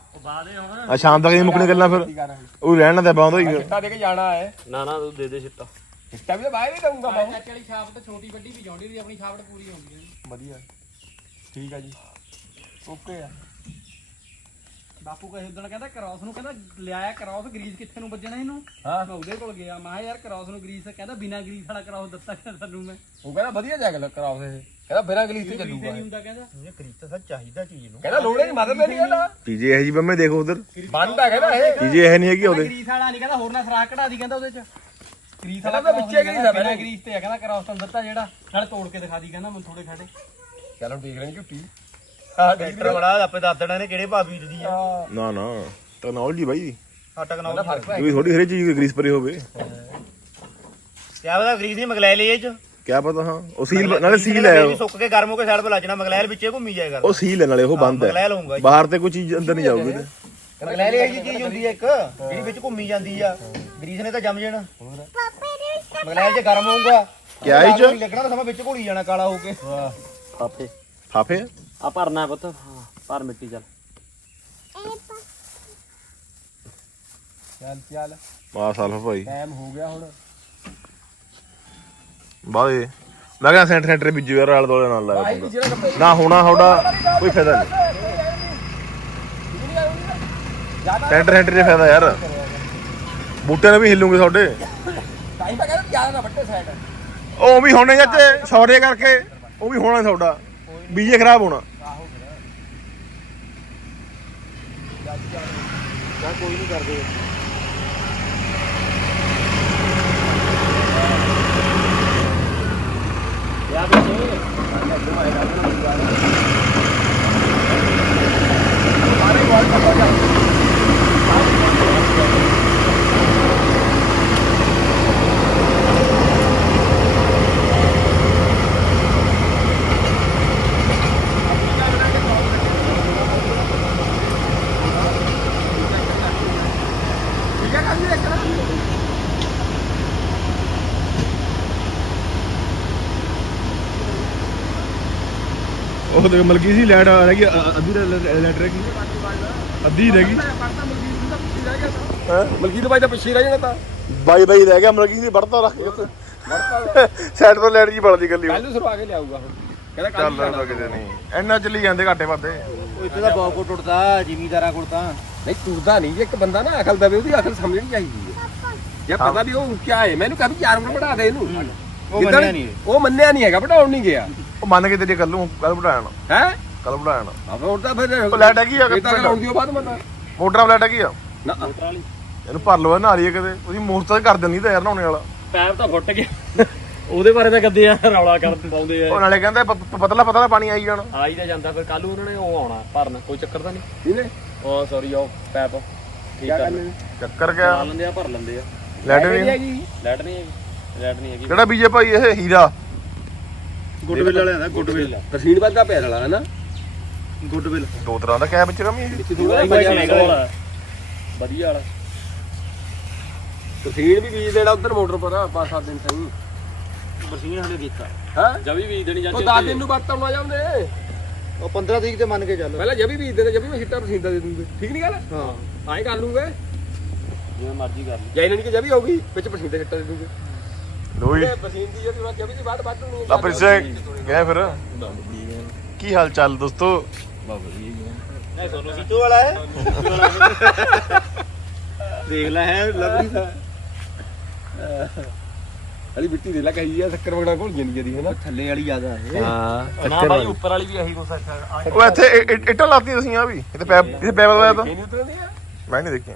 ਆ ਸ਼ਾਮ ਤੱਕ ਇਹ ਮੁੱਕਣੀ ਗੱਲਾਂ ਫਿਰ। ਉਹ ਰਹਿਣ ਦੇ ਬੰਦ ਹੋਈ ਫਿਰ। ਚਿੱਟਾ ਦੇ ਕੇ ਜਾਣਾ ਹੈ। ਨਾ ਨਾ ਤੂੰ ਦੇ ਦੇ ਛਿੱਟਾ ਚਿੱਟਾ ਵੀ ਤਾਂ ਬਾਹਰ ਨਹੀਂ ਦਊਂਗਾ ਬਾਹੂ ਵਾਲੀ ਛਾਪ ਤਾਂ ਛੋਟੀ ਵੱਡੀ ਵੀ ਜਾਉਂਦੀ ਦੀ ਆਪਣੀ ਛਾਪ ਤਾਂ ਪੂਰੀ ਹੁੰਦੀ ਹੈ ਵਧੀਆ। ਠੀਕ ਆ ਜੀ। ਓਕੇ ਆ। ਬਾਪੂ ਕਹੇ ਉਦੋਂ ਕਹਿੰਦਾ ਕ੍ਰਾਸ ਨੂੰ ਕਹਿੰਦਾ ਲਿਆਇਆ ਕ੍ਰਾਸ ਗਰੀਸ ਕਿੱਥੇ ਨੂੰ ਵੱਜਣਾ ਇਹਨੂੰ? ਹਾਂ। ਮੈਂ ਉਹਦੇ ਕੋਲ ਗਿਆ ਮੈਂ ਕਿਹਾ ਯਾਰ ਕ੍ਰਾਸ ਨੂੰ ਗਰੀਸ ਕਹਿੰਦਾ ਬਿਨਾ ਗਰੀਸ ਵਾਲਾ ਕ੍ਰਾਸ ਦਿੱਤਾ ਕਿ ਤੁਹਾਨੂੰ ਮੈਂ। ਉਹ ਕਹਿੰਦਾ ਵਧੀਆ ਜੈਕ ਕਰਾਉ ਇਹ। ਕਹਿੰਦਾ ਬਿਨਾਂ ਗਲੀਸ ਤੇ ਚੱਲੂਗਾ ਨਹੀਂ। ਹੁੰਦਾ ਕਹਿੰਦਾ। ਇਹ ਖਰੀਦ ਤਾਂ ਚਾਹੀਦਾ ਚੀਜ਼ ਨੂੰ। ਕਹਿੰਦਾ ਲੋੜੇ ਨਹੀਂ ਮਦਦ ਨਹੀਂ ਕਹਿੰਦਾ ਚੀਜ਼ੇ ਇਹ ਜੀ ਬੰਮੇ ਦੇਖੋ ਉਧਰ। ਬੰਦ ਕਹਿੰਦਾ ਇਹ। ਚੀਜ਼ੇ ਇਹ ਨਹੀਂ ਹੈਗੀ ਉਹਦੇ। ਗਰੀਸ ਵਾਲਾ ਨਹੀਂ ਕਹਿੰਦਾ ਹੋਰ ਨਾ ਸਰਾਖ ਕਢਾ ਦੀ ਕਹਿੰਦਾ ਉਹਦੇ ਚ। ਗਰੀਸ ਕਹਿੰਦਾ ਵਾਲਾ ਤਾਂ ਵਿੱਚੇ ਗਰੀਸ ਆ ਬਿਨਾ ਗਰੀਸ ਤੇ ਆ ਕਹਿੰਦਾ ਕ੍ਰਾਸ ਤੁਹਾਨੂੰ ਦਿੱਤਾ ਜਿਹੜਾ। ਨਾਲ ਤੋੜ ਕੇ ਦਿਖਾ ਦੀ ਕਹਿੰਦਾ ਮੈਂ ਥੋੜੇ ਖੜੇ ਚਲੋ ਦੇਖ ਲੈਣ ਝੁੱਟੀ ਟਰੈਕਟਰ ਬੜਾ ਆਪੇ ਦੱਸ ਦੇਣਾ ਨੇ ਕਿਹੜੇ ਭਾਅ ਬੀਜਦੀ ਆ। ਨਾ ਨਾ ਟੈਕਨੋਲੋਜੀ ਬਾਈ। ਆ ਟੈਕਨੋਲੋਜੀ ਫ਼ਰਕ ਪੈ ਵੀ ਥੋੜੀ ਹਰੇ ਚੀਜ਼ ਗਰੀਸ ਪਰੇ ਹੋਵੇ। ਕਿਆ ਪਤਾ ਗਰੀਸ ਨਹੀਂ ਮਗਲੈ ਲਈ ਇਹ ਚ। ਕਿਆ ਪਤਾ ਹਾਂ। ਉਹ ਸੀਲ ਨਾਲੇ ਸੀਲ ਹੈ। ਵੀ ਸੁੱਕ ਕੇ ਗਰਮ ਹੋ ਕੇ ਸਾਈਡ 'ਤੇ ਲੱਜਣਾ ਮਗਲੈਲ ਵਿੱਚੇ ਘੁੰਮੀ ਜਾਏਗਾ। ਉਹ ਸੀਲ ਹੈ ਨਾਲੇ ਉਹ ਬੰਦ ਹੈ। ਬਾਹਰ ਤੇ ਕੋਈ ਚੀਜ਼ ਅੰਦਰ ਨਹੀਂ ਜਾਊਗੀ। ਮਗਲੈਲ ਇਹ ਜੀ ਚੀਜ਼ ਹੁੰਦੀ ਹੈ ਇੱਕ ਜਿਹੜੀ ਵਿੱਚ ਘੁੰਮੀ ਜਾਂਦੀ ਆ। ਗਰੀਸ ਨੇ ਤਾਂ ਜੰਮ ਜਾਣਾ। ਮਗਲੈਲ ਜੇ ਗਰਮ ਹੋਊਗਾ ਕਿਆ ਇਹ ਚ? ਲੱਗਣਾ ਤਾਂ ਸਮਾਂ ਵਿੱਚ ਘੁਲੀ ਜਾਣਾ ਕਾਲਾ ਹੋ ਕੇ। ਪਾਪੇ। ਫਾਫੇ ਆ ਭਰਨਾ ਪੁੱਤ ਹਾਂ ਭਰ ਮਿੱਟੀ ਚੱਲ। ਚੱਲ ਚੱਲ। ਮਾ ਸਾਲ ਭਾਈ। ਟਾਈਮ ਹੋ ਗਿਆ ਹੁਣ। ਬਾਏ ਮੈਂ ਕਿਹਾ ਸੈਂਟਰ ਸੈਂਟਰ ਬੀਜੂ ਯਾਰ ਆਲੇ ਦੋਲੇ ਨਾਲ ਲਾਇਆ ਭਾਈ ਪਊਗਾ। ਜਿਹੜਾ ਕੱਪੜੇ ਨਾ ਹੋਣਾ ਤੁਹਾਡਾ ਕੋਈ ਫਾਇਦਾ ਨਹੀਂ। ਸੈਂਟਰ ਸੈਂਟਰ 'ਚ ਫਾਇਦਾ ਯਾਰ। ਬੂਟੇ ਨੇ ਵੀ ਹਿੱਲੂਗੇ ਤੁਹਾਡੇ। ਟਾਈਮ ਤਾਂ ਕਹਿੰਦਾ ਜ਼ਿਆਦਾ ਨਾ ਵੱਟੇ ਸਾਈਡ ਉਹ ਵੀ ਹੋਣੇ ਚਾਚੇ ਸੌਰੇ ਕਰਕੇ। ਉਹ ਵੀ ਹੋਣਾ ਤੁਹਾਡਾ। ਬੀਜੇ ਖਰਾਬ ਹੋਣਾ। ਕੋਈ ਨਹੀਂ ਕਰਦੇ ਯਾ ਵਿੱਚ ਠੀਕ ਹੈ ਕੱਲ ਦੇਖਣਾ ਉਹ ਤੇ ਮਲਕੀ ਸੀ ਲੈਟ ਰਹਿ ਗਈ ਅੱਧੀ ਲੈਟ ਰਹਿ ਗਈ। ਅੱਧੀ ਰਹਿ ਗਈ। ਮਲਕੀਤ ਭਾਈ ਤਾਂ ਪਿੱਛੇ ਰਹਿ ਜਾਣਾ ਤਾਂ। ਬਾਈ ਬਾਈ ਰਹਿ ਗਿਆ ਮਲਕੀ ਸੀ ਵੜਤਾ ਰੱਖ ਕੇ ਸਾਈਡ ਤੋਂ ਲੈਟ ਜੀ ਬਲਦੀ ਗੱਲੀ ਕੱਲ ਨੂੰ ਸਰਵਾ ਕੇ ਲਿਆਊਗਾ ਹੁਣ। ਕਹਿੰਦਾ ਕੱਲ ਚੱਲ ਕਿਤੇ ਨਹੀਂ। ਇੰਨਾ ਚੱਲੀ ਜਾਂਦੇ ਘਾਟੇ ਵਾਦੇ ਉਹ ਇੱਥੇ ਤਾਂ ਬਹੁਤ ਕੋ ਟੁੱਟਦਾ ਜ਼ਿਮੀਦਾਰਾਂ ਕੋਲ ਤਾਂ। ਨਹੀਂ ਤੁਰਦਾ ਨਹੀਂ। ਜੇ ਇੱਕ ਬੰਦਾ ਨਾ ਅਕਲ ਦਵੇ ਉਹਦੀ ਅਕਲ ਸਮਝਣੀ ਚਾਹੀਦੀ ਹੈ ਜੇ ਪਤਾ ਵੀ ਉਹ ਕਿਆ ਹੈ ਮੈਨੂੰ ਕਹੀ ਚਾਰ ਮਿੰਟ ਬਣਾ ਦੇ ਇਹਨੂੰ। ਉਹ ਮੰਨਿਆ ਨਹੀਂ? ਉਹ ਮੰਨਿਆ ਨਹੀਂ ਹੈਗਾ ਬਣਾਉਣ ਨਹੀਂ ਗਿਆ। ਉਹ ਮੰਨ ਕੇ ਤੇਰੀ ਕੱਲ ਕੱਲ ਬਣਾਣਾ ਹੈ? ਕੱਲ ਬਣਾਣਾ ਆਪ ਹੋਰ ਤਾਂ ਫਿਰ ਉਹ ਲਾਈਟ ਹੈਗੀ ਆ ਇਹ ਤਾਂ ਲਾਉਣ ਦਿਓ ਬਾਅਦ ਮੰਨਾ ਮੋਟਰਾਂ ਲਾਈਟ ਹੈਗੀ ਆ। ਨਾ। ਇਹਨੂੰ ਭਰ ਲਓ ਨਾ ਰਹੀ ਕਦੇ ਉਹਦੀ ਮੂਰਤ ਕਰ ਦਿੰਦੀ ਤਾਂ ਯਾਰ ਨਹਾਉਣੇ ਵਾਲਾ। ਪੈਪ ਤਾਂ ਫੁੱਟ ਗਿਆ। ਉਹਦੇ ਬਾਰੇ ਤਾਂ ਗੱਦੇ ਆ ਰੌਲਾ ਕਰ ਪਾਉਂਦੇ ਉਹ ਆ ਨਾਲੇ ਕਹਿੰਦੇ ਪਤਲਾ ਪਤਲਾ ਪਾਣੀ ਆਈ ਜਾਣਾ। ਆ ਹੀ ਤਾਂ ਜਾਂਦਾ ਫਿਰ ਕੱਲ ਉਹਨਾਂ ਨੇ ਉਹ ਆਉਣਾ ਭਰਨ। ਕੋਈ ਚੱਕਰ ਤਾਂ ਨਹੀਂ। ਇਹਨੇ ਉਹ ਸੌਰੀ ਉਹ ਪੈਪ। ਠੀਕ ਕਰ ਚੱਕਰ ਗਿਆ ਲੈਂਦੇ ਆ ਭਰ ਲੈਂਦੇ ਆ। ਲੈਟ ਨਹੀਂ ਹੈਗੀ ਲੈਟ ਨਹੀਂ ਹੈਗੀ। ਲੈਟ ਨਹੀਂ ਹੈਗੀ। ਕਿਹੜਾ ਬੀਜੇ ਭਾਈ ਇਹ ਹੀਰਾ? ਗੁੱਡਵਿਲ ਵਾਲਿਆਂ ਦਾ ਗੁੱਡਵਿਲ। ਤਸੀਨ ਵੱਧਦਾ ਪਿਆ ਸਾਲਾ ਹਨਾ ਗੁੱਡਵਿਲ। ਦੋ ਤਰ੍ਹਾਂ ਦਾ ਕੈਬ ਵਿੱਚ ਰਮੀ। ਇਹ ਥੋੜਾ ਵਾਲਾ ਵਧੀਆ ਵਾਲਾ। ਤਸੀਨ ਵੀ ਬੀਜ ਦੇਣਾ ਉਧਰ ਮੋਟਰ ਪਰ ਪੰਜ ਸੱਤ ਦਿਨ ਸਹੀ ਬਰਸੀਆਂ ਹਲੇ ਕੀਤਾ ਹਾਂ? ਜਵੀ ਬੀਜ ਦੇਣੀ ਉਹ ਚਾਚੇ 10 ਦਿਨ ਨੂੰ ਬਾਅਦ ਆਉਣਾ ਜਾਂਦੇ ਉਹ 15 ਤਰੀਕ ਤੇ ਮੰਨ ਕੇ ਚੱਲ। ਪਹਿਲਾਂ ਜਬੀ ਬੀਜ ਦੇਣਾ ਜਬੀ ਮੈਂ ਛਿੱਟਾ ਪਸੀਂਦਾ ਦੇ ਦੂੰਗੇ। ਠੀਕ ਨਹੀਂ ਗੱਲ? ਹਾਂ। ਐਂ ਕਰ ਲੂੰਗੇ। ਜਿਵੇਂ ਮਰਜ਼ੀ ਕਰ ਲਈ ਜਾਂ ਇਹਨਾਂ ਦੀ ਜਬੀ ਹੋਊਗੀ ਵਿੱਚ ਪਸੀਂਦਾ ਛਿੱਟਾ ਦੇ ਦੂੰਗੇ। ਲੋਈ। ਇਹ ਪਸੀਨ ਦੀ ਜਿਹੜੀ ਉਹਨਾਂ ਦੀ ਬਾਅਦ ਵੱਧ ਹੋਣੀ ਲਾ ਪਿੱਛੇ ਗਏ ਫਿਰ। ਕੀ ਹਾਲ ਚਾਲ ਦੋਸਤੋ? ਸੋਨੂ ਵਾਲਾ ਹੈ। ਦੇਖ ਲੈ ਹੈ ਲਵਰੀ ਦਾ ਅਲੀ ਮਿੱਟੀ ਦੇ ਲਾ ਕਹੀ ਆ ਸ਼ੱਕਰ ਵਗੜਾ ਘੁਲ ਜਾਂਦੀ ਜਦੀ ਹੈ ਨਾ ਥੱਲੇ ਵਾਲੀ ਜ਼ਿਆਦਾ ਹੈ। ਹਾਂ ਨਾ ਬਾਈ ਉੱਪਰ ਵਾਲੀ ਵੀ ਇਹੀ ਕੁਛ ਆ ਉਹ ਇੱਥੇ ਇ- ਇ- ਇੱਟਾਂ ਲਾਤੀ ਅਸੀਂ ਆ ਵੀ। ਇੱਥੇ ਪੈਪ ਇੱਥੇ ਪੈਪ ਲਵਾਇਆ ਤਾਂ। ਇਹ ਨਹੀਂ ਉਤਰਦੀ ਆ? ਮੈਂ ਨਹੀਂ ਦੇਖਿਆ।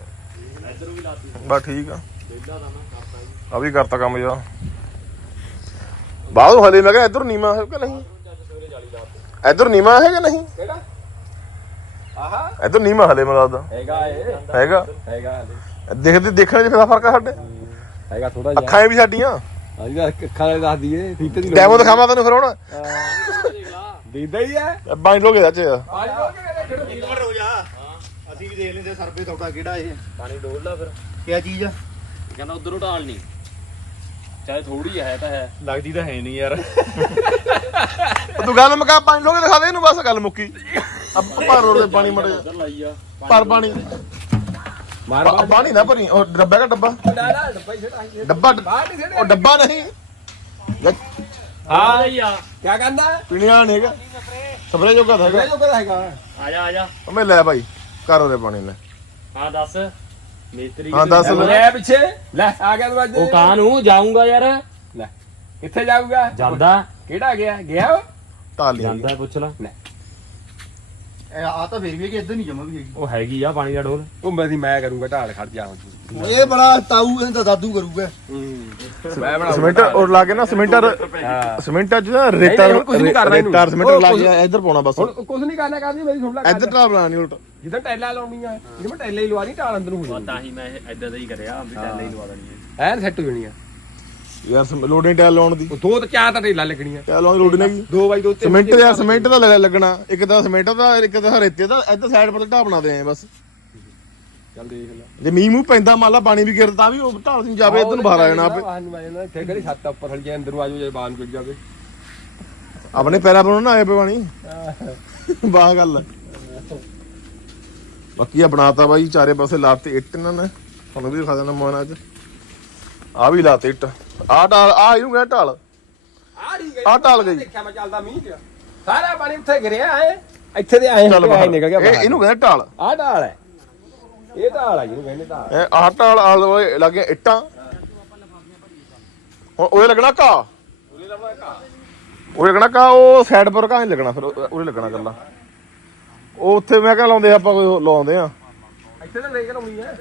ਇੱਧਰ ਵੀ ਲਾਤੀ ਬਸ ਠੀਕ ਆ। ਵਿਹਲਾ ਤਾਂ ਮੈਂ ਕਰਤਾ ਜੀ। ਆ ਵੀ ਕਰਤਾ ਕੰਮ ਜਾ ਬਾਹਰ ਹਲੇ ਮੈਂ ਕਿਹਾ ਇੱਧਰ ਨੀਮਾ ਹੈ ਕਿ ਨਹੀਂ? ਇੱਧਰ ਨੀਮਾ ਹੈ ਕਿ ਨਹੀਂ? ਕਿਹੜਾ? ਆਹਾ। ਇੱਧਰ ਨੀਮਾ ਹਲੇ ਮੈਨੂੰ ਲੱਗਦਾ। ਹੈਗਾ ਇਹ। ਹੈਗਾ? ਹੈਗਾ ਹਲੇ। ਦੇਖਦੇ ਦੇਖਣ ਚ ਫਿਰ ਫ਼ਰਕ ਆ ਸਾਡੇ? ਹੈਗਾ ਥੋੜਾ ਜਿਹਾ। ਅੱਖਾਂ ਵੀ ਸਾਡੀਆਂ। ਹਾਂਜੀ ਅੱਖਾਂ ਵਾਲੇ ਦੱਸ ਦਈਏ। ਫੀਤੇ ਦੀ ਡੈਮੋ ਦਿਖਾਵਾਂ ਤੈਨੂੰ ਫਿਰ ਹੁਣ। ਦੀਦਾ ਹੀ ਆ ਬਾਈ ਲੋਗੇ ਚਾਚੇ ਪਾਣੀ ਹੋ ਕੇ ਇੱਕ ਮਿੰਟ ਹੋ ਜਾ। ਅਸੀਂ ਵੀ ਦੇਖ ਲੈਂਦੇ ਸਰਵੇ ਤੁਹਾਡਾ ਕਿਹੜਾ ਇਹ। ਪਾਣੀ ਡੋਲ ਲਾ ਫਿਰ। ਕਿਆ ਚੀਜ਼ ਆ? ਕਹਿੰਦਾ ਉਧਰੋਂ ਢਾਲ ਨਹੀਂ ਚਾਹੇ ਥੋੜੀ ਹੈ ਤਾਂ ਹੈ। ਲੱਗਦੀ ਤਾਂ ਹੈ ਨਹੀਂ ਯਾਰ। [LAUGHS] ਤੂੰ ਗੱਲ ਮੁਕਾ ਪਾਣੀ ਲੋਗੇ ਦਿਖਾ ਦੇ ਇਹਨੂੰ ਬਸ ਗੱਲ ਮੁੱਕੀ। ਆ ਭਰ ਉਹਦੇ ਪਾਣੀ ਮੜੇ। ਉਧਰ ਲਾਈ ਆ ਪਰ ਪਾਣੀ। ਮਾਰ ਪਾ- ਪਾਣੀ ਨਾ ਭਰੀ ਉਹ ਡੱਬਾ ਦਾ ਡੱਬਾ। ਨਾ ਨਾ ਡੱਬਾ ਉਹ ਡੱਬਾ ਨਹੀਂ। ਯਾਰ, ਹਾਂ ਹੀ। ਆ ਕੀ ਕਹਿੰਦਾ? ਪੀਣੇ ਵਾਲਾ ਨਹੀਂ ਹੈਗਾ। ਸਪਰੇ ਜੋਗਾ ਤਾਂ ਇਹ ਹੈਗਾ ਜੋ ਕਦਾ ਹੈਗਾ। ਆ ਜਾ ਆ ਜਾ। ਉਹ ਮੈਂ ਲੈ ਭਾਈ ਕਰ ਉਹਦੇ ਪਾਣੀ ਲੈ। ਹਾਂ ਦੱਸ। ਮੇਤਰੀ ਹਾਂ, ਦੱਸ। ਲੈ। ਲੈ ਪਿੱਛੇ? ਲੈ ਆ ਗਿਆ ਤੂੰ ਅੱਜ ਉਹ ਕਾਂ ਨੂੰ ਜਾਊਂਗਾ ਯਾਰ। ਲੈ ਕਿੱਥੇ ਜਾਊਗਾ? ਜਾਂਦਾ। ਕਿਹੜਾ ਗਿਆ? ਗਿਆ ਉਹ? ਢਾਲੀ ਜਾਂਦਾ ਪੁੱਛ ਲੈ। ਆ ਤਾਂ ਫੇਰ ਵੀ ਕਿ ਇੱਧਰ ਨਹੀਂ ਜਮਾ ਵੀ ਹੈਗੀ। ਉਹ ਹੈਗੀ ਆ ਪਾਣੀ ਦਾ ਡੋਲ। ਉਹ ਮੈਂ ਦੀ ਮੈਂ ਕਰੂੰਗਾ ਢਾਲ ਖੜ ਜਾ ਹੁਣ। ਇਹ ਬੜਾ ਤਾਊ ਇਹਦਾ ਦਾਦੂ ਕਰੂਗਾ। ਮੈਂ ਬਣਾ ਸਿਮੈਂਟ ਉਹ ਲਾ ਕੇ ਨਾ ਸਿਮੈਂਟਰ ਹਾਂ ਸਿਮੈਂਟ ਚ ਨਾ ਰੇਤਾ ਨਹੀਂ, ਹੁਣ ਕੁਛ ਨਹੀਂ ਕਰਨਾ ਇਹਨੂੰ। ਰੇਤਾ ਸਿਮੈਂਟ ਉਹ ਲਾ ਕੁਛ- ਕੇ ਇੱਧਰ ਪਾਉਣਾ ਬਸ। ਹੁਣ ਕੁਝ ਨਹੀਂ ਕਰਨਾ ਕਰਦੀ ਮੇਰੀ ਸੁਣ ਲੈ ਇੱਧਰ ਢਾਲ ਬਣਾਣੀ ਉਲਟ। ਜਿੱਦਾਂ ਟੈਲਾਂ ਲਾਉਣੀਆਂ ਇਹਦੇ ਮੈਂ ਟੈਲਾਂ ਹੀ ਲਵਾ ਦੀ ਢਾਲ ਅੰਦਰ ਨੂੰ ਹੋ ਤਾਂ ਹੀ ਮੈਂ ਇਦਾਂ ਦਾ ਹੀ ਕਰਿਆ ਵੀ ਟੈਲ ਹੀ ਲਵਾ ਦੇਣੀ ਹੈ ਐਨ ਸੈੱਟ ਹੋ ਜਾਣੀਆਂ। ਯਾਰ ਲੋਡਿੰਗ ਟੈਲ ਲਾਉਣ ਦੀ। ਉਹ ਦੋ ਤੇ ਚਾਰ ਤਾਂ ਟੈਲਾਂ ਲੱਗਣੀਆਂ। ਟੈਲ ਲਾਉਣ ਦੀ ਲੋਡ ਨਹੀਂ ਹੈਗੀ। ਦੋ ਬਾਈ ਦੋ ਤੇ ਸਿਮੈਂਟ ਯਾਰ ਸਿਮੈਂਟ ਦਾ ਲੱਗ- ਲੱਗਣਾ। ਇੱਕ ਤਾਂ ਸਿਮੈਂਟ ਦਾ ਇੱਕ ਤਾਂ ਰੇਤੇ ਦਾ ਇੱਧਰ ਸਾਈਡ ਪਰ ਢਾਹ ਬਣਾ ਦੇ ਬਸ। ਚੱਲ ਦੇਖ ਲੈ। ਜੇ ਮੀਂਹ ਮੂੰਹ ਪੈਂਦਾ ਮੰਨ ਲਾ ਪਾਣੀ ਵੀ ਗਿਰਦਾ ਤਾਂ ਵੀ ਉਹ ਢਾਲ ਸਿੰਘ ਜਾਵੇ ਇੱਧਰ ਨੂੰ ਬਾਹਰ ਆ ਜਾਣਾ ਆਪੇ। ਬਾਹਰ ਨੂੰ ਆ ਜਾਣਾ ਇੱਥੇ ਕਿਹੜੀ ਛੱਤ ਆ ਉੱਪਰ ਹਲ ਜਾ ਅੰਦਰ ਨੂੰ ਆ ਜਾਓ ਜੇ ਬਾਹਰ ਨੂੰ ਚੜ ਜਾਵੇ। ਆਪਣੇ ਪੈਰਾਂ ਪਰ ਨਾ ਆਏ ਪਏ ਪਾਣੀ। ਬਾਹ ਗੱਲ ਹੈ। ਬਾਕੀ ਆ ਬਣਾਤਾ ਬਾਈ ਚਾਰੇ ਪਾਸੇ ਲਾਤੇ ਇੱਟ ਇਹਨਾਂ ਨੇ। ਤੁਹਾਨੂੰ ਵੀ ਦਿਖਾ ਦੇਣਾ ਮੋਹਨ ਅੱਜ ਆ ਵੀ ਲਾਤੇ ਇੱਟ। ਆ ਢਾਲ ਆ ਇਹਨੂੰ ਕਹਿੰਦਾ ਢਾਲ। ਆ ਠੀਕ ਆਹ ਢਾਲ ਗਈ। ਦੇਖਿਆ ਮੈਂ ਚੱਲਦਾ ਮੀਂਹ ਚ। ਸਾਰਾ ਪਾਣੀ ਉੱਥੇ ਗਿਰਿਆ ਹੈ ਇੱਥੇ ਦੇ ਆਏ ਆਏ ਬਾਹਰ ਨਿਕਲ ਗਿਆ ਇਹਨੂੰ ਕਹਿੰਦਾ ਢਾਲ। ਆ ਢਾਲ ਹੈ ਇਹ ਢਾਲ ਹੈ ਜਿਹਨੂੰ ਕਹਿੰਦੇ ਢਾਲ। ਇਹ ਆਹ ਢਾਲ ਦੁਆਲੇ ਲੱਗੇ ਇੱਟਾਂ। ਹੁਣ ਉਹਦੇ ਲੱਗਣਾ ਘਾ ਉਹਦੇ ਲੱਗਣਾ ਘਾ ਉਹ ਸਾਈਡ ਪਰ ਘਾ ਨਹੀਂ ਲੱਗਣਾ ਫਿਰ ਉਹ- ਉਹਦੇ ਲੱਗਣਾ ਕੱਲਾ ਉਹ ਉੱਥੇ ਮੈਂ ਕਿਹਾ ਲਾਉਂਦੇ ਆਪਾਂ ਕੋਈ ਲਾਉਂਦੇ ਆ। ਇੱਥੇ ਤਾਂ ਦੇਖ ਲਾਉਣੀ ਹੈ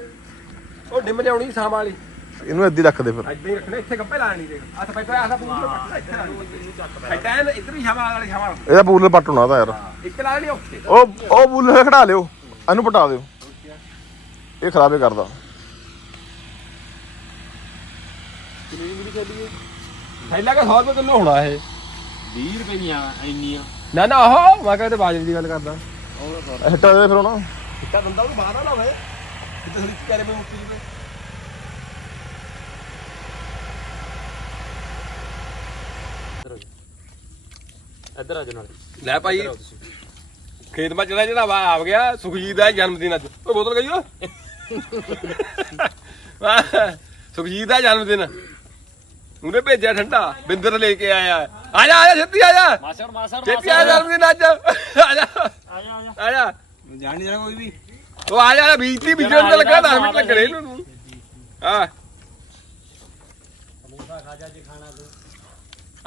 ਉਹ ਡਿਮ ਲਿਆਉਣੀ ਸਾਮ ਵਾਲੀ। ਇਹਨੂੰ ਏਦੀ ਰੱਖਦੇ ਫਿਰ। ਇੱਦਾਂ ਹੀ ਰੱਖਣਾ ਇੱਥੇ ਗੱਪੇ ਲਾਣੀ ਦੇਖ। ਆ ਤਾਂ ਪੈਪਾ ਆਸਾ ਪੂਰਾ ਪੱਟਣਾ ਇੱਥੇ ਲਾਣੀ। ਇੱਦਾਂ ਇੱਧਰ ਹੀ ਹਵਾ ਵਾਲੀ ਹਵਾ ਇਹਦਾ ਬੂਲੇ ਪੱਟ ਹੋਣਾ ਤਾਂ ਯਾਰ। ਇੱਕ ਲਾ ਲਈ ਉੱਥੇ। ਉਹ ਉਹ ਬੂਲੇ ਖੜਾ ਲਿਓ ਇਹਨੂੰ ਪਟਾ ਦਿਓ। ਇਹ ਖਰਾਬੇ ਕਰਦਾ। ਥੈਲਾ ਕਾ 100 ਰੁਪਏ ਕਿਲੋ ਹੋਣਾ ਇਹ। 20 ਰੁਪਏ ਦੀਆਂ ਇੰਨੀਆਂ। ਨਾ ਨਾ ਉਹ ਮੈਂ ਕਹਿੰਦਾ ਬਾਜਰੀ ਦੀ ਗੱਲ ਕਰਦਾ। ਹਟਾ ਦੇ ਫਿਰ ਹੁਣ। ਇੱਕਾ ਦੰਦਾ ਉਹ ਬਾਹਰ ਨਾ ਹੋਵੇ ਕਿਤੇ ਥੋੜੀ ਕਰੇ ਮੈਂ ਮੁੱਕੀ ਜਵੇ ਇੱਧਰ ਆ ਜਾ। ਨਾਲ। ਲੈ ਭਾਈ। ਖੇਤ ਮਾ ਜਿਹੜਾ ਜਿਹੜਾ ਵਾ ਆ ਗਿਆ ਸੁਖਜੀਤ ਦਾ ਜਨਮ ਦਿਨ ਅੱਜ। ਓਏ ਬੋਤਲ ਗਈ ਓ? [LAUGHS] ਸੁਖਜੀਤ ਦਾ ਜਨਮ ਦਿਨ ਉਹਨੇ ਭੇਜਿਆ ਠੰਡਾ ਬਿੰਦਰ ਲੈ ਕੇ ਆਇਆ। ਆ ਜਾ ਆ ਜਾ ਛੇਤੀ ਆ ਜਾ ਮਾਸੜ ਮਾਸੜ ਛੇਤੀ ਆ ਆ ਜਾ ਆ ਜਾ ਆ ਜਾ ਆ ਜਾ ਜਾਣ ਨਹੀਂ ਜਾਣਾ ਕੋਈ ਵੀ। ਉਹ ਆ ਜਾ ਬੀਜਲੀ ਬੀਜਣ ਤੇ ਲੱਗਾ 10 ਮਿੰਟ ਲੱਗਣੇ ਇਹਨੂੰ। ਹਾਂ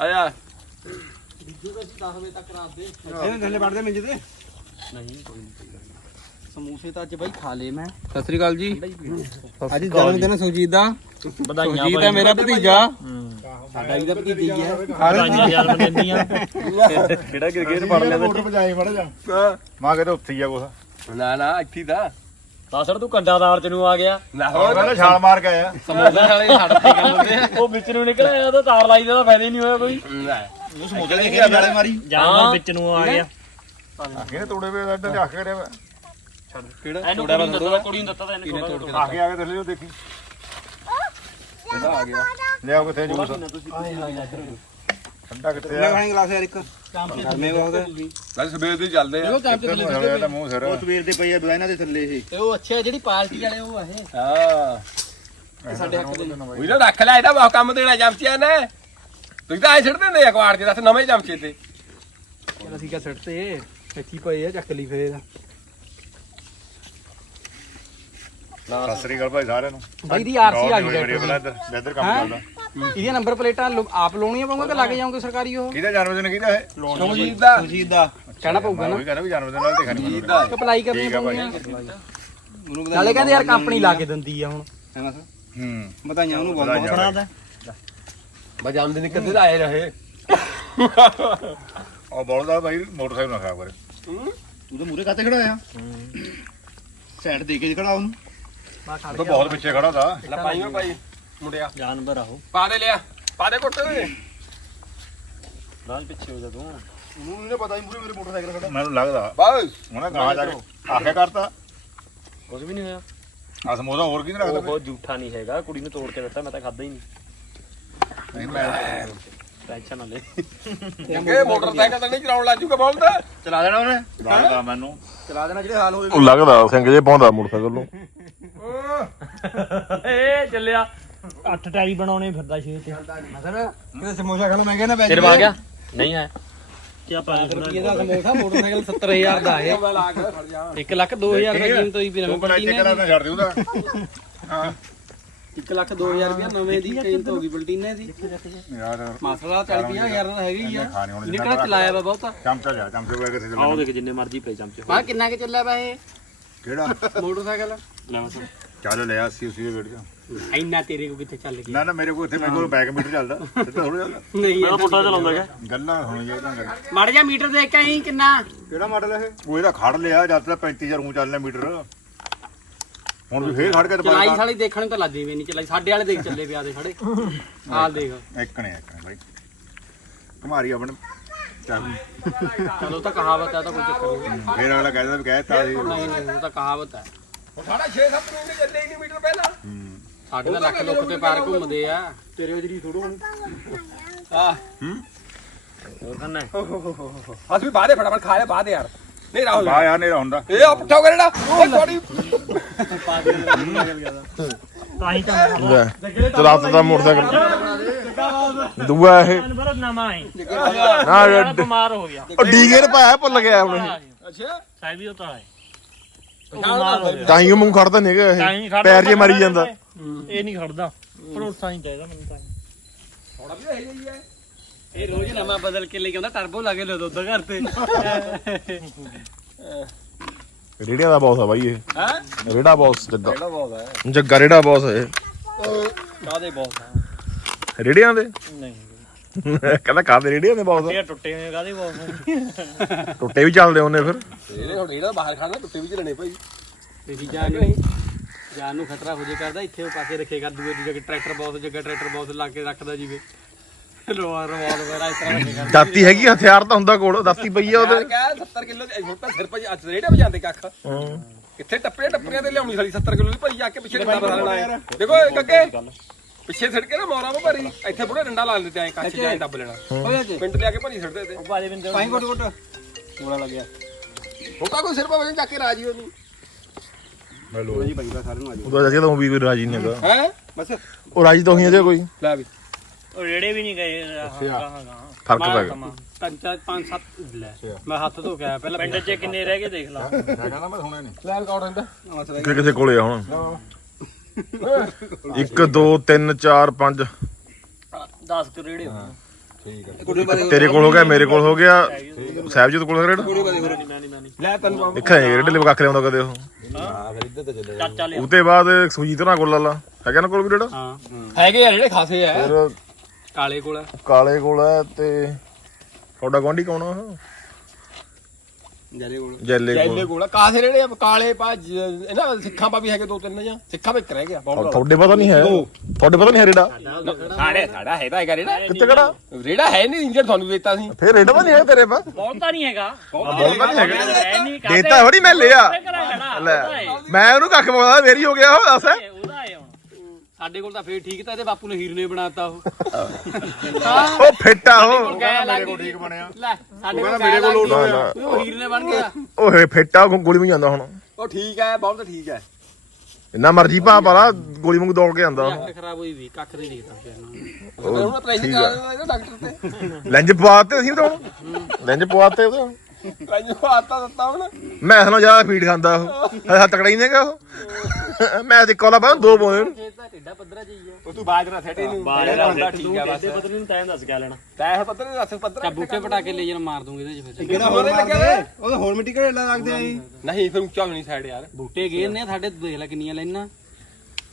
ਆ। ਜਾ ਇਹਨੇ ਥੱਲੇ ਵੜਦੇ ਮਿੰਜ ਤੇ। ਨਹੀਂ ਕੋਈ ਨਹੀਂ ਸਮੋਸੇ ਤਾਂ ਅੱਜ ਬਾਈ ਖਾ ਲਏ ਮੈਂ। ਸਤਿ ਸ੍ਰੀ ਅਕਾਲ ਜੀ। ਅੱਜ ਜਨਮ ਦਿਨ ਸੁਜੀਤ ਦਾ। ਸੁਜੀਤ ਹੈ ਮੇਰਾ ਭਤੀਜਾ। ਸਾਡਾ ਵੀ ਤਾਂ ਭਤੀਜੀ ਹੈ ਵਧਾਈਆਂ ਜਨਮ ਦਿਨ ਦੀਆਂ ਕਿਹੜਾ ਕ੍ਰਿਕਟ ਪੜ ਲਿਆ ਮੋਟਰ ਵਜਾਈ ਮੜ ਜਾ ਮਾਂ ਕਹਿੰਦਾ ਉੱਥੇ ਹੀ ਆ ਕੁਛ। ਨਾ ਨਾ ਇੱਥੇ ਦਾ ਤਾਸੜ ਤੂੰ ਕੰਡਾਦਾਰ ਚ ਨੂੰ ਆ ਗਿਆ। ਨਾ ਹੋਰ। ਕਹਿੰਦਾ ਛਾਲ ਮਾਰ ਕੇ ਆਇਆ। ਸਮੋਸੇ ਵਾਲੇ ਛੱਡ ਤੇ ਕੰਮ ਉਹ ਵਿੱਚ ਨੂੰ ਨਿਕਲ ਆਇਆ ਤਾਂ ਤਾਰ ਲਾਈ ਦਾ ਫਾਇਦਾ ਹੀ ਨਹੀਂ ਹੋਇਆ ਕੋਈ। ਉਹ ਸਮੋਸੇ ਦੇ ਕੇ ਨਾਲੇ ਮਾਰੀ। ਜਾਨ ਵਿੱਚ ਨੂੰ ਆ ਗਿਆ। ਕਿਹਨੇ ਤੋੜੇ ਵੇ ਤੇ ਆਖ ਕਰਿਆ ਵਾ ਕਿਹੜਾ ਨੂੰ ਦਿੱਤਾ ਕੁੜੀ ਨੂੰ ਦਿੱਤਾ ਤਾਂ ਇਹਨੇ ਤੋੜ ਕੇ ਆ ਕੇ ਆ ਕੇ ਥੱਲੇ ਦੇਖੀ ਆ ਗਿਆ? ਲਿਆਓ ਕਿੱਥੇ ਜੂਸ? ਠੰਡਾ ਕਿੱਥੇ ਆ? ਗਲਾਸ ਯਾਰ ਇੱਕ। ਗਰਮੇ ਬਹੁਤ ਹੈ ਲੈ ਸਵੇਰ ਦੇ ਚੱਲਦੇ ਆ। ਉਹ ਕੰਮ ਤੇ ਹਲਿਆ ਤਾਂ ਮੂੰਹ ਸਿਰ। ਉਹ ਸਵੇਰ ਦੇ ਪਈ ਆ ਬੈਨਾਂ ਦੇ ਥੱਲੇ ਇਹ। ਉਹ ਅੱਛਾ ਜਿਹੜੀ ਪਾਰਟੀ ਵਾਲੇ ਉਹ ਆ ਇਹ। ਹਾਂ। ਸਾਡੇ ਹੱਕ ਦੇ। ਉਹ ਨਾ ਰੱਖ ਲੈ ਇਹਦਾ ਬਹੁਤ ਕੰਮ ਦੇਣਾ ਚਮਚਿਆਂ ਨੇ। ਤੁਸੀਂ ਤਾਂ ਐ ਛੱਡ ਦਿੰਦੇ ਆ ਕਵਾੜ ਚ ਦੱਸ ਨਵੇਂ ਚਮਚੇ ਤੇ। ਚਲ ਅਸੀਂ ਕਾ ਸੱਟ ਤੇ ਇੱਥੇ ਪਏ ਆ ਚੱਕ ਲਈ ਫੇਰ। ਸਤਿ ਸ੍ਰੀ ਅਕਾਲ ਭਾਈ ਸਾਰਿਆਂ ਨੂੰ। ਬਾਈ ਦੀ ਆਰਸੀ ਆ ਗਈ ਮੇਰੇ ਟਰੈਕਟਰ ਬਲਾ ਇੱਧਰ ਇੱਧਰ ਕੰਮ ਹੈਂ? ਚੱਲਦਾ ਦੀ ਇਹਦੀਆਂ ਨੰਬਰ ਪਲੇਟਾਂ ਆਪ ਲਾਉਣੀਆਂ ਪਊਗਾ ਕਿ ਲੱਗ ਜਾਓਗੇ ਸਰਕਾਰੀ ਉਹ? ਕਿਹਦਾ ਜਨਮ ਦਿਨ ਕਿਹਦਾ ਹੈ ਸੁਜੀਤ ਦਾ। ਸੁਜੀਤ ਦਾ। ਕਹਿਣਾ ਪਊਗਾ ਨਾ। ਉਹੀ ਕਹਿੰਦਾ ਵੀ ਜਨਮ ਦਿਨ ਨਾਲ ਦੇਖਣੀ ਸੁਜੀਤ ਦਾ। ਅਪਲਾਈ ਭਾਈ। ਪਊਗੀਆਂ ਨਾਲੇ ਕਹਿੰਦੇ ਯਾਰ ਕੰਪਨੀ ਲਾ ਕੇ ਦਿੰਦੀ ਆ ਹੁਣ। ਹੂੰ ਬਤਾਈਆਂ ਉਹਨੂੰ ਬਹੁਤ ਬਹੁਤ। ਸੁਣਾ ਮੈਂ ਜਨਮ ਦਿਨ ਕਦੇ ਦਾ ਆਏ ਰਹੇ। ਉਹ ਬੋਲਦਾ ਭਾਈ ਮੋਟਰਸਾਈਕਲ ਨਾ ਖਰਾਬ ਕਰੇ। ਤੂੰ ਤਾਂ ਮੂਰੇ ਕਾਤੇ ਖੜਾ ਆ ਸਾਈਡ ਦੇ ਕੇ ਖੜਾ ਉਹਨੂੰ। ਉਹ ਤਾਂ ਬਹੁਤ ਪਿੱਛੇ ਖੜਾ ਤਾ ਲੈ ਪਾਈ ਮੈਂ ਭਾਈ ਮੁੰਡਿਆ। ਜਾਨਵਰ ਆਹੋ ਪਾ ਦੇ ਲਿਆ ਪਾ ਦੇ ਕੁੱਟ ਦੇ ਨਾਲ ਪਿੱਛੇ ਹੋ ਜਾ ਤੂੰ। ਉਹਨੂੰ ਨਹੀਂ ਪਤਾ ਹੀ ਮੂਰੇ ਮੇਰੇ ਮੋਟਰਸਾਈਕਲ ਖੜਾ। ਮੈਨੂੰ ਲੱਗਦਾ। ਬਸ। ਉਹਨੇ ਗਾਂ ਜਾ ਕੇ ਆਖੇ ਕਰਤਾ। ਕੁਝ ਵੀ ਨਹੀਂ ਹੋਇਆ। ਆ ਸਮੋਸਾ ਹੋਰ ਕੀ ਨਹੀਂ ਰੱਖਦਾ ਉਹ ਝੂਠਾ ਨਹੀਂ ਹੈਗਾ ਕੁੜੀ ਨੂੰ ਤੋੜ ਕੇ ਦਿੱਤਾ ਮੈਂ ਤਾਂ ਖਾਦਾ ਹੀ ਨਹੀਂ। ਨਹੀਂ ਮੈਂ ਟੈਨਸ਼ਨ ਨਾ ਲੈ। ਇਹ ਮੋਟਰਸਾਈਕਲ ਤਾਂ ਨਹੀਂ ਚਲਾਉਣ ਲੱਜੂਗਾ ਬੋਲਦਾ ਚਲਾ ਦੇਣਾ ਉਹਨੇ? ਲੱਗਦਾ ਮੈਨੂੰ। ਚਲਾ ਦੇਣਾ ਜਿਹੜੇ ਹਾਲ ਹੋਏ। ਉਹ ਲੱਗਦਾ ਸਿੰਘ ਜੇ ਪਾਉਂਦਾ ਮੋਟਰਸਾਈਕਲ ਨੂੰ। ਏ ਚੱਲਿਆ। ਅੱਠ ਟਾਈ ਬਣਾਉਣੇ ਫਿਰਦਾ ਛੇ ਤੇ। ਮਸਰ ਕਿਤੇ ਸਮੋਸਾ ਖਾਣਾ ਮੈਂ ਕਹਿੰਦਾ ਵੈਜ ਤੇਰੇ ਆ? ਗਿਆ ਨਹੀਂ ਆਇਆ ਕੀ ਆਪਾਂ ਰੁਪਏ ਦਾ ਸਮੋਸਾ ਮੋਟਰਸਾਈਕਲ 70000 ਦਾ ਹੈ। ਮੈਂ ਲਾ ਕੇ ਖੜ ਜਾ 1 ਲੱਖ 2000 ਦਾ ਕੀਮਤ ਹੋਈ ਵੀ ਤੂੰ ਨਵੇਂ ਬਣਾ ਪਲਟੀਨੇ ਕਰਾ ਨਾ ਛੱਡ ਦੇ ਉਹਦਾ ਹਾਂ। 1 ਲੱਖ 2000 ਰੁਪਏ ਨਵੇਂ ਦੀ ਕੀਮਤ ਹੋ ਗਈ ਪਲਟੀਨੇ ਦੀ। ਯਾਰ। ਮਸਲਾ 40 50000 ਦਾ ਹੈਗਾ ਹੀ ਆ। ਖਾਣੇ ਹੋਣੇ ਨਿਕਲ ਚਲਾਇਆ ਵਾ ਬਹੁਤਾ। ਚਮਚਾ ਜਾ ਚਮਚੇ ਵਗੈਰਾ ਕਿੱਥੇ ਆਓ ਚੱਲਣਾ ਦੇਖ ਜਿੰਨੇ ਮਰਜ਼ੀ ਪਲੇ ਚਮਚੇ। ਮਾ ਕਿੰਨਾ ਕਿ ਚੱਲਿਆ ਵਾ ਇਹ? ਕਿਹੜਾ? ਮੋਟਰਸਾਈਕਲ? ਲੈ ਬਸ। ਚੱਲ ਲੈ 80 80 ਦੇ ਵੇਟ ਜਾ। ਇੰਨਾ ਤੇਰੇ ਕੋ ਕਿੱਥੇ ਚੱਲ ਗਿਆ? ਨਾ ਨਾ ਮੇਰੇ ਕੋਲ ਇੱਥੇ ਮੇਰੇ ਕੋਲ ਬੈਕ ਮੀਟਰ ਚੱਲਦਾ। ਥੋੜਾ ਚੱਲਦਾ। ਨਹੀਂ ਮੈਂ ਤਾਂ ਪੁੱਟਾ ਚਲਾਉਂਦਾ ਹੈਗਾ ਗੱਲਾਂ ਹੋਣੀਆਂ ਇਹਦਾਂ ਕਰ ਮੜ ਜਾ ਮੀਟਰ ਦੇਖ ਕੇ ਆਈ ਕਿੰਨਾ? ਕਿਹੜਾ ਮਾਡਲ ਹੈ ਇਹ? ਉਹ ਇਹਦਾ ਖੜ ਲਿਆ ਜਦ ਤੱਕ 35000 ਨੂੰ ਚੱਲਣਾ ਮੀਟਰ। ਹੁਣ ਵੀ ਫੇਰ ਖੜ ਕੇ ਤੇ ਚਲਾਈ ਸਾਲੀ ਦੇਖਣ ਨੂੰ ਤਾਂ ਲੱਦੀ ਵੀ ਨਹੀਂ ਚਲਾਈ ਸਾਡੇ ਵਾਲੇ ਦੇਖ ਚੱਲੇ ਪਿਆ ਦੇ ਖੜੇ। ਹਾਲ ਦੇਖ। ਇੱਕ ਨੇ ਇੱਕ ਨੇ ਬਾਈ। ਕੁਮਾਰੀ ਆਪਣੇ ਚੱਲ। ਚਲੋ ਤਾਂ ਕਹਾਵਤ ਹੈ ਤਾਂ ਕੋਈ ਚੱਕਰ ਨਹੀਂ ਫੇਰ ਅਗਲਾ ਕਹਿੰਦਾ ਵੀ ਕਹਿਤਾ ਸੀ। ਨਹੀਂ ਨਹੀਂ ਉਹ ਤਾਂ ਕਹਾਵਤ ਹੈ ਸਾਡਾ 6-7 ਮਿੰਟ ਚੱਲੇ ਹੀ ਨਹੀਂ ਮੀਟਰ ਪਹਿਲਾਂ। ਸਾਡੇ ਤਾਂ ਲੱਖ ਲੁੱਖ ਤੇ ਪਾਰ ਘੁੰਮਦੇ ਆ। ਤੇਰੇ ਵਜਰੀ ਥੋੜੋ ਆ ਹੋਰ ਖਾਣਾ ਅਸੀਂ ਵੀ ਬਾਦੇ ਫਟਾਫਟ ਖਾ ਲੈ ਬਾਦੇ ਯਾਰ। ਨਹੀਂ ਰਾਹੁਲ ਬਾ ਯਾਰ ਨੇਰਾ ਹੁੰਦਾ। ਇਹ ਆ ਪੁੱਠਾ ਕਰੇੜਾ। ਓਏ ਥੋੜੀ ਤਾਂ ਹੀ ਤਾਂ ਲੈ ਚਲਾਤਾ ਦਾ ਮੋਟਰਸਾਈਕਲ। ਦੂਆ ਇਹ। ਹੈ ਨਾ ਬਿਮਾਰ ਹੋ ਗਿਆ। ਉਹ ਡੀਗੇ ਨੇ ਪਾਇਆ ਭੁੱਲ ਗਿਆ ਹੁਣ ਇਹ। ਅੱਛਾ। ਸਾਈਡ ਵੀ ਉਤਾਰ ਹੈ। ਉਹ ਬਿਮਾਰ ਹੋ ਗਿਆ। ਤਾਂ ਹੀ ਉਹ ਮੂੰਹ ਖੜਦਾ ਨਹੀਂ ਤਾਂ ਹੀ ਹੈਗਾ ਖੜਦਾ ਇਹ ਪੈਰ ਜੇ ਮਰੀ ਜਾਂਦਾ। ਇਹ। ਨਹੀਂ ਖੜਦਾ। ਭਰੋਸਾ ਨਹੀਂ ਚਾਹੀਦਾ ਮੈਨੂੰ ਤਾਂ। ਥੋੜਾ ਵੀ ਇਹ ਜਿਹੀ ਹੈ। ਇਹ ਰੋਜ਼ ਨਵਾਂ ਬਦਲ ਕੇ ਲੈ ਕੇ ਆਉਂਦਾ ਟਰਬੋ ਲਾ ਕੇ ਲੈ ਦੋ ਘਰ ਤੇ। ਰੇੜਿਆਂ ਦਾ ਬੌਸ ਆ ਬਾਈ ਇਹ। ਹੈ? ਰੇੜਾ ਬੌਸ ਜੱਗਾ। ਕਿਹੜਾ ਬਹੁਤ ਹੈ ਜੱਗਾ ਰੇੜਾ ਬੌਸ ਹੈ ਕਾਦੇ ਬਹੁਤ ਰੇੜਿਆਂ ਦੇ? ਨਹੀਂ। ਕਹਿੰਦਾ ਕਾਦੇ ਰੇੜਿਆਂ ਦੇ ਬੌਸ ਇਹ ਟੁੱਟੇ ਹੋਏ ਕਾਦੇ ਬਹੁਤ ਟੁੱਟੇ ਵੀ ਚੱਲਦੇ ਉਹਨੇ ਫਿਰ। ਇਹਨੇ ਹੁਣ ਇਹਦਾ ਬਾਹਰ ਖਾਣਾ ਟੁੱਟੇ ਵੀ ਚਲਣੇ ਭਾਈ। ਤੇਰੀ ਜਾਨ ਨੂੰ ਜਾਨ ਨੂੰ ਖਤਰਾ ਹੋ ਜੇ ਕਰਦਾ ਇੱਥੇ ਉਹ ਪਾਸੇ ਰੱਖੇਗਾ ਦੂਏ ਦੀ ਜਗ੍ਹਾ ਟਰੈਕਟਰ ਬਹੁਤ ਜਗ੍ਹਾ ਟਰੈਕਟਰ ਬਹੁਤ ਲਾ ਕੇ ਰੱਖਦਾ ਜਿਵੇਂ। ਰੋਆ ਰਵਾਲ ਵਗੈਰਾ ਇਸ ਤਰ੍ਹਾਂ ਰੱਖੇਗਾ ਦਾਤੀ ਹੈਗੀ ਹਥਿਆਰ ਤਾਂ ਹੁੰਦਾ ਕੋਲ ਦਾਤੀ ਪਈ ਆ ਉਹਦੇ। ਯਾਰ ਕਿਆ 70 ਕਿਲੋ ਦੇ ਛੋਟਾ ਸਿਰ ਭਾਈ ਅੱਜ ਰੇੜੇ ਵਜਾਉਂਦੇ ਕੱਖ। ਹਾਂ। ਕਿੱਥੇ ਟੱਪਰੇ ਟੱਪਰੀਆਂ ਤੇ ਲਿਆਉਣੀ ਸਾਲੀ 70 ਕਿਲੋ ਦੀ ਭਾਈ ਆ ਕੇ ਪਿੱਛੇ ਡੰਡਾ ਬਣਾ ਲੈਣਾ ਹੈ। ਦੇਖੋ ਇਹ ਗੱਗੇ ਪਿੱਛੇ ਛੱਡ ਕੇ ਨਾ ਮੋਰਾ ਮੋ ਭਰੀ। ਇੱਥੇ ਬੁੜੇ ਡੰਡਾ ਲਾ ਲੈਂਦੇ ਐ ਕੱਚ ਜਾਂ ਦੱਬ ਲੈਣਾ। ਹੋਇਆ ਜੇ ਪਿੰਡ ਲਿਆ ਕੇ ਭਰੀ ਛੱਡਦੇ ਤੇ। ਬਾਜੇ ਬਿੰਦੇ ਪਾਈ ਗੋਟ ਗੋਟ ਮੋੜਾ ਲੱਗਿਆ। ਹੋਕਾ ਕੋਈ ਸਿਰ ਪਾ ਵਜਨ ਚੱਕ ਕੇ ਰਾਜੀ ਹੋ ਨਹੀਂ ਜੀ ਬਾਈ ਦਾ ਸਾਰਿਆਂ ਨੂੰ ਆ ਉਹਦਾ ਜੱਗੇ ਤਾਂ ਉਹ ਵੀ ਕੋਈ ਰਾਜੀ ਨਹੀਂ ਹੈਗਾ। ਹੈ? ਬਸ। ਉਹ ਰਾਜੀ ਤਾਂ ਉਹੀ ਇਹਦੇ ਕੋਈ। ਲੈ ਵੀ। ਉਹ ਰੇੜੇ ਵੀ ਨਹੀਂ ਗਏ ਗਾਹਾਂ ਗਾਹਾਂ ਫ਼ਰਕ ਪੈ ਗਿਆ। ਪੰਜ ਪੰਜ ਸੱਤ ਲੈ। ਮੈਂ ਹੱਥ ਧੋ ਕੇ ਆਇਆ ਪਹਿਲਾਂ। ਪਿੰਡ 'ਚ ਕਿੰਨੇ ਰਹਿ ਗਏ ਦੇਖ ਲਾ। ਕਹਿੰਦਾ ਮੈਂ ਸੁਣਿਆ ਨਹੀਂ। ਲੈ ਰਿਕਾਰਡ ਰਹਿੰਦਾ? ਕਿ ਕਿਸੇ ਕੋਲੇ ਆ ਹੁਣ। 1 2 3 4 5 10 ਕੁ ਰੇੜੇ ਹੋਣੇ। ਤੇਰੇ ਕੋਲ ਹੋ ਗਿਆ ਮੇਰੇ ਕੋਲ ਹੋ ਗਿਆ। ਸਾਹਿਬਜੀਤ ਕੋਲ ਰੇਡ ਲੈ ਤੈਨੂੰ ਦੇਖਿਆ ਨਹੀਂ ਰੇਡ ਲਿਵ ਕੱਖ ਲਿਆਉਂਦਾ ਕਦੇ ਉਹ। ਚਾਚਾ ਲਿਆ ਉਤੇ ਬਾਅਦ ਸੁਜੀਤ ਨਾਲ ਕੋਲ ਲਾ ਹੈਗਾ ਨਾ ਕੋਲ ਵੀ ਰੇਡ ਹਾਂ। ਹੈਗੇ ਆ ਜਿਹੜੇ ਖਾਸੇ ਆ। ਫਿਰ ਕਾਲੇ ਕੋਲ। ਕਾਲੇ ਕੋਲ ਹੈ ਤੇ ਤੁਹਾਡਾ ਗਵਾਂਢੀ ਕੌਣ ਆ ਉਹ? ਜਲੇ ਕੋਲ। ਜੈਲੇ ਜੈਲੇ ਕੋਲ ਕਾਸੇ ਜਿਹੜੇ ਆ, ਕਾਲੇ ਪਾ ਜ- ਇਹਨਾਂ ਸਿੱਖਾਂ ਪਾ ਵੀ ਹੈਗੇ ਦੋ ਤਿੰਨ ਜਾਂ। ਸਿੱਖਾਂ ਵਿੱਚ ਰਹਿ ਗਿਆ ਬਹੁਤ ਤੁਹਾਡੇ ਪਤਾ ਨਹੀਂ ਹੈ? ਤੁਹਾਡੇ ਪਤਾ ਨਹੀਂ ਹੈ ਰੇਡਾ ਸਾਡੇ ਸਾਡਾ ਹੈਗਾ ਹੈਗਾ ਰੇੜਾ। ਕਿੱਥੇ ਕਿਹੜਾ? ਰੇੜਾ ਹੈ ਨਹੀਂ ਇੰਜਨ ਤੁਹਾਨੂੰ ਦੇਤਾ ਸੀ। ਫੇਰ ਰੇਡਾ ਤਾਂ ਨਹੀਂ ਹੈ ਤੇਰੇ ਪਾ। ਬਹੁਤ ਤਾਂ ਨਹੀਂ ਹੈਗਾ। ਬਹੁਤ ਤਾਂ ਨਹੀਂ ਹੈਗਾ। ਹੈ ਨਹੀਂ ਦੇਤਾ ਥੋੜੀ ਮੈਂ ਲਿਆ। ਲੈ ਮੈਂ ਉਹਨੂੰ ਕੱਖ ਪਵਾਉਂਦਾ ਮੇਰੀ ਹੋ ਗਿਆ ਉਹ ਦੱਸ। ਉਹਦਾ ਹੈ। ਹੁਣ ਸਾਡੇ ਕੋਲ ਤਾਂ ਫੇਰ ਠੀਕ ਤਾਂ ਇਹਦੇ ਬਾਪੂ ਨੇ ਹੀਰ ਨੇ ਬਣਾਤਾ ਉਹ। ਉਹ ਫਿੱਟਾ ਉਹ। ਗਾਇਆ ਲੱਗ ਗਈ। ਠੀਕ ਬਣਿਆ। ਲੈ ਸਾਡੇ ਕੋਲ ਮੇਰੇ ਕੋਲ ਨਾ, ਨਾ। ਉਹ ਹੀਰ ਨੇ ਬਣ ਗਿਆ। ਉਹ ਹੈ ਫਿੱਟਾ ਉਹ ਗੋਲੀ ਵੀ ਜਾਂਦਾ ਹੁਣ। ਉਹ ਠੀਕ ਹੈ ਬਹੁਤ ਠੀਕ ਹੈ। ਇੰਨਾ ਮਰਜ਼ੀ ਭਾ ਪਾਲਾ ਗੋਲੀ ਵਾਂਗੂ ਦੌੜ ਕੇ ਆਂਦਾ। ਉਹ। ਅੱਖ ਖਰਾਬ ਹੋਈ ਵੀ ਕੱਖ ਨਹੀਂ ਦਿਖਦਾ ਪਿਆ ਨਾ। ਉਹਨੂੰ ਪ੍ਰੈਸ਼ਰ ਕਰਾ ਦੇਣਾ ਇਹਦਾ ਡਾਕਟਰ ਤੇ। ਲੈਂਜ ਪਵਾਤੇ ਅਸੀਂ ਤਾਂ। ਹੁਣ ਲੈਂਜ ਪਵਾਤੇ ਉਹਦੇ। ਲੈਂਜ ਆਤਾ ਦਿੱਤਾ ਹੁਣ ਮੈਂ ਸਾਨੂੰ ਜ਼ਿਆਦਾ ਫੀਡ ਖਾਂਦਾ ਉਹ। ਹਜਾ ਤਕੜਾ ਹੀ ਨਹੀਂਗਾ ਉਹ। [LAUGHS] ਮੈਂ ਤੇ ਕੋਲਾ ਬਾਅਦ ਦੋ ਪਾਉਂਦੇ ਉਹਨੂੰ। ਖੇਤ ਦਾ ਪੱਧਰਾ ਜਾਈਆ ਉਹ ਤੂੰ ਬਾਜਰਾ ਸੈਟ ਇਹਨੂੰ। ਬਾਜਰਾ ਹੁੰਦਾ ਠੀਕ ਹੈ ਬਸ। ਪਤਾ ਨਹੀਂ ਤੈਨੂੰ ਦੱਸ ਗਿਆ ਲੈਣਾ। ਤੈ ਹੁਣ ਪੱਤਰ ਦੱਸ ਪੱਤਰ ਚਾ ਬੂਟੇ ਪਟਾ ਕੇ ਲੈ ਜਾਣ ਮਾਰ ਦੂੰਗੇ ਇਹਦੇ ਚ ਫਿਰ। ਕਿਹੜਾ ਹੋਰ ਮਾਰਦੇ? ਉਹ ਤਾਂ ਹੋਰ ਮਿੱਟੀ ਘੜੇ ਲੱਗਦੇ ਆ ਜੀ। ਨਹੀਂ ਫਿਰ ਉੱਚਾ ਵੀ ਨਹੀਂ ਸਾਈਡ ਯਾਰ। ਬੂਟੇ ਗਏ ਨੇ ਸਾਡੇ ਦੇਖ ਲੈ ਕਿੰਨੀਆਂ ਲੈਣਾ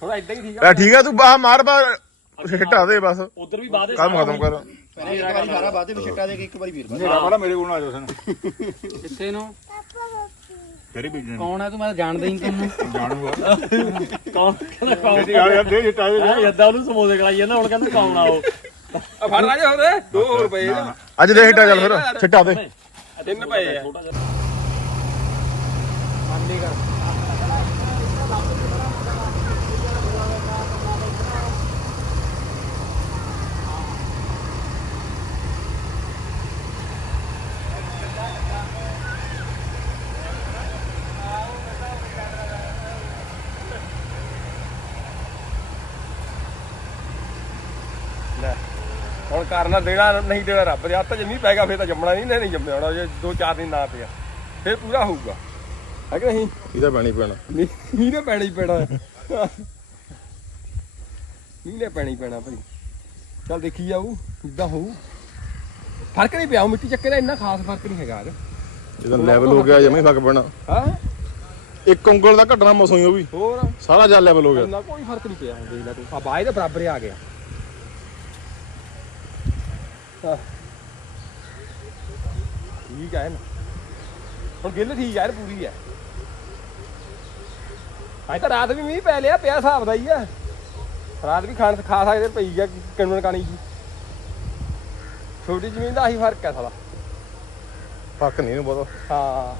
ਥੋੜਾ ਇਦਾਂ ਹੀ ਠੀਕ ਆ। ਠੀਕ ਆ ਤੂੰ ਬਾਹ ਮਾਰ ਬਾ ਛਿੱਟਾ ਦੇ ਬਸ। ਉਧਰ ਵੀ ਬਾਅਦ ਕੰਮ ਖਤਮ ਕਰ। ਪਹਿਲੇ ਇੱਕ ਵਾਰੀ ਸਾਰਾ ਬਾਦੇ ਛੱਟਾ ਦੇ ਕੇ ਇੱਕ ਵਾਰੀ ਵੀਰ ਮੇਰਾ ਵਾਲਾ ਮੇਰੇ ਕੋਲ ਆ ਜਾਓ ਸਨ ਕਿੱਥੇ ਨੂੰ। ਤੇਰੀ ਬੀਜਣ ਕੌਣ ਹੈ ਤੂੰ? ਮੈਂ ਤਾਂ ਜਾਣਦਾ ਹੀ ਨਹੀਂ ਤੈਨੂੰ। ਜਾਣੂਗਾ। ਕੌਣ ਕਹਿੰਦਾ ਕੌਣ? ਯਾਰ ਯਾਰ ਦੇ ਜਿੱਟਾ ਦੇ ਆ ਜੱਦਾ ਉਹਨੂੰ ਸਮੋਸੇ ਖਲਾਈ ਜਾਂਦਾ ਹੁਣ ਕਹਿੰਦਾ ਕੌਣ ਆ ਉਹ? ਆ ਫੜ ਰਾਜੇ ਹੋਰ। ਦੋ ਹੋਰ ਪਏ ਆ ਅੱਜ ਦੇ ਚੱਲ ਫਿਰ। ਛਿੱਟਾ ਦੇ। ਤਿੰਨ ਪਏ ਆ। ਕਰਨਾ ਦੇਣਾ ਨਹੀਂ ਦੇਣਾ ਰੱਬ ਦੇ ਹੱਥ 'ਚ ਨਹੀਂ ਪੈਗਾ ਫੇਰ ਤਾਂ ਜੰਮਣਾ ਨਹੀਂ ਨਹੀਂ ਜੰਮਿਆ ਹੋਣਾ ਜੇ ਦੋ ਚਾਰ ਦਿਨ ਨਾ ਪਿਆ ਫੇਰ ਪੂਰਾ ਹੋਊਗਾ। ਹੈ ਕਿ ਨਹੀਂ? ਇਹਦਾ ਪਾਣੀ ਪੈਣਾ। ਨਹੀਂ ਮੀਂਹ ਪੈਣਾ ਹੀ ਪੈਣਾ। ਮੀਂਹ ਨੇ ਪੈਣਾ ਹੀ ਪੈਣਾ ਭਾਈ। ਚੱਲ ਦੇਖੀ ਜਾਊ ਕਿੱਦਾਂ ਹੋਊ। ਫ਼ਰਕ ਨਹੀਂ ਪਿਆ ਉਹ ਮਿੱਟੀ ਚੱਕੇ ਦਾ ਇੰਨਾ ਖਾਸ ਫ਼ਰਕ ਨਹੀਂ ਹੈਗਾ ਯਾਰ ਇਹਦਾ ਲੈਵਲ ਹੋ ਗਿਆ ਜਮੇ ਫੱਕ ਪੈਣਾ। ਹਾਂ? ਇੱਕ ਉਂਗਲ ਦਾ ਘਟਣਾ ਮਸੋਂ ਹੀ ਉਹ ਵੀ। ਹੋਰ? ਸਾਰਾ ਜਾ ਲੈਵਲ ਹੋ ਗਿਆ। ਕੋਈ ਫ਼ਰਕ ਨਹੀਂ ਪਿਆ ਹੁਣ ਦੇਖ ਲੈ ਤੂੰ। ਆ ਬਾਈ ਦੇ ਬਰਾਬਰ ਆ ਗਿਆ। ਠੀਕ ਹੈ ਨਾ ਹੁਣ ਗਿੱਲ ਠੀਕ ਯਾਰ ਪੂਰੀ ਹੈ ਅੱਜ ਤਾਂ ਰਾਤ ਵੀ ਮੀਂਹ ਪੈ ਲਿਆ ਪਿਆ ਹਿਸਾਬ ਦਾ ਹੀ ਆ। ਰਾਤ ਵੀ ਖਾਣ ਖਾ ਸਕਦੇ ਪਈ ਗਿਆ ਕਣਵਣ ਕਾਣੀ ਜੀ। ਛੋਟੀ ਜ਼ਮੀਨ ਦਾ ਆਹੀ ਫ਼ਰਕ ਹੈ ਸਾਲਾ। ਫੱਕ ਨਹੀਂ ਇਹਨੂੰ ਪਤਾ ਹਾਂ।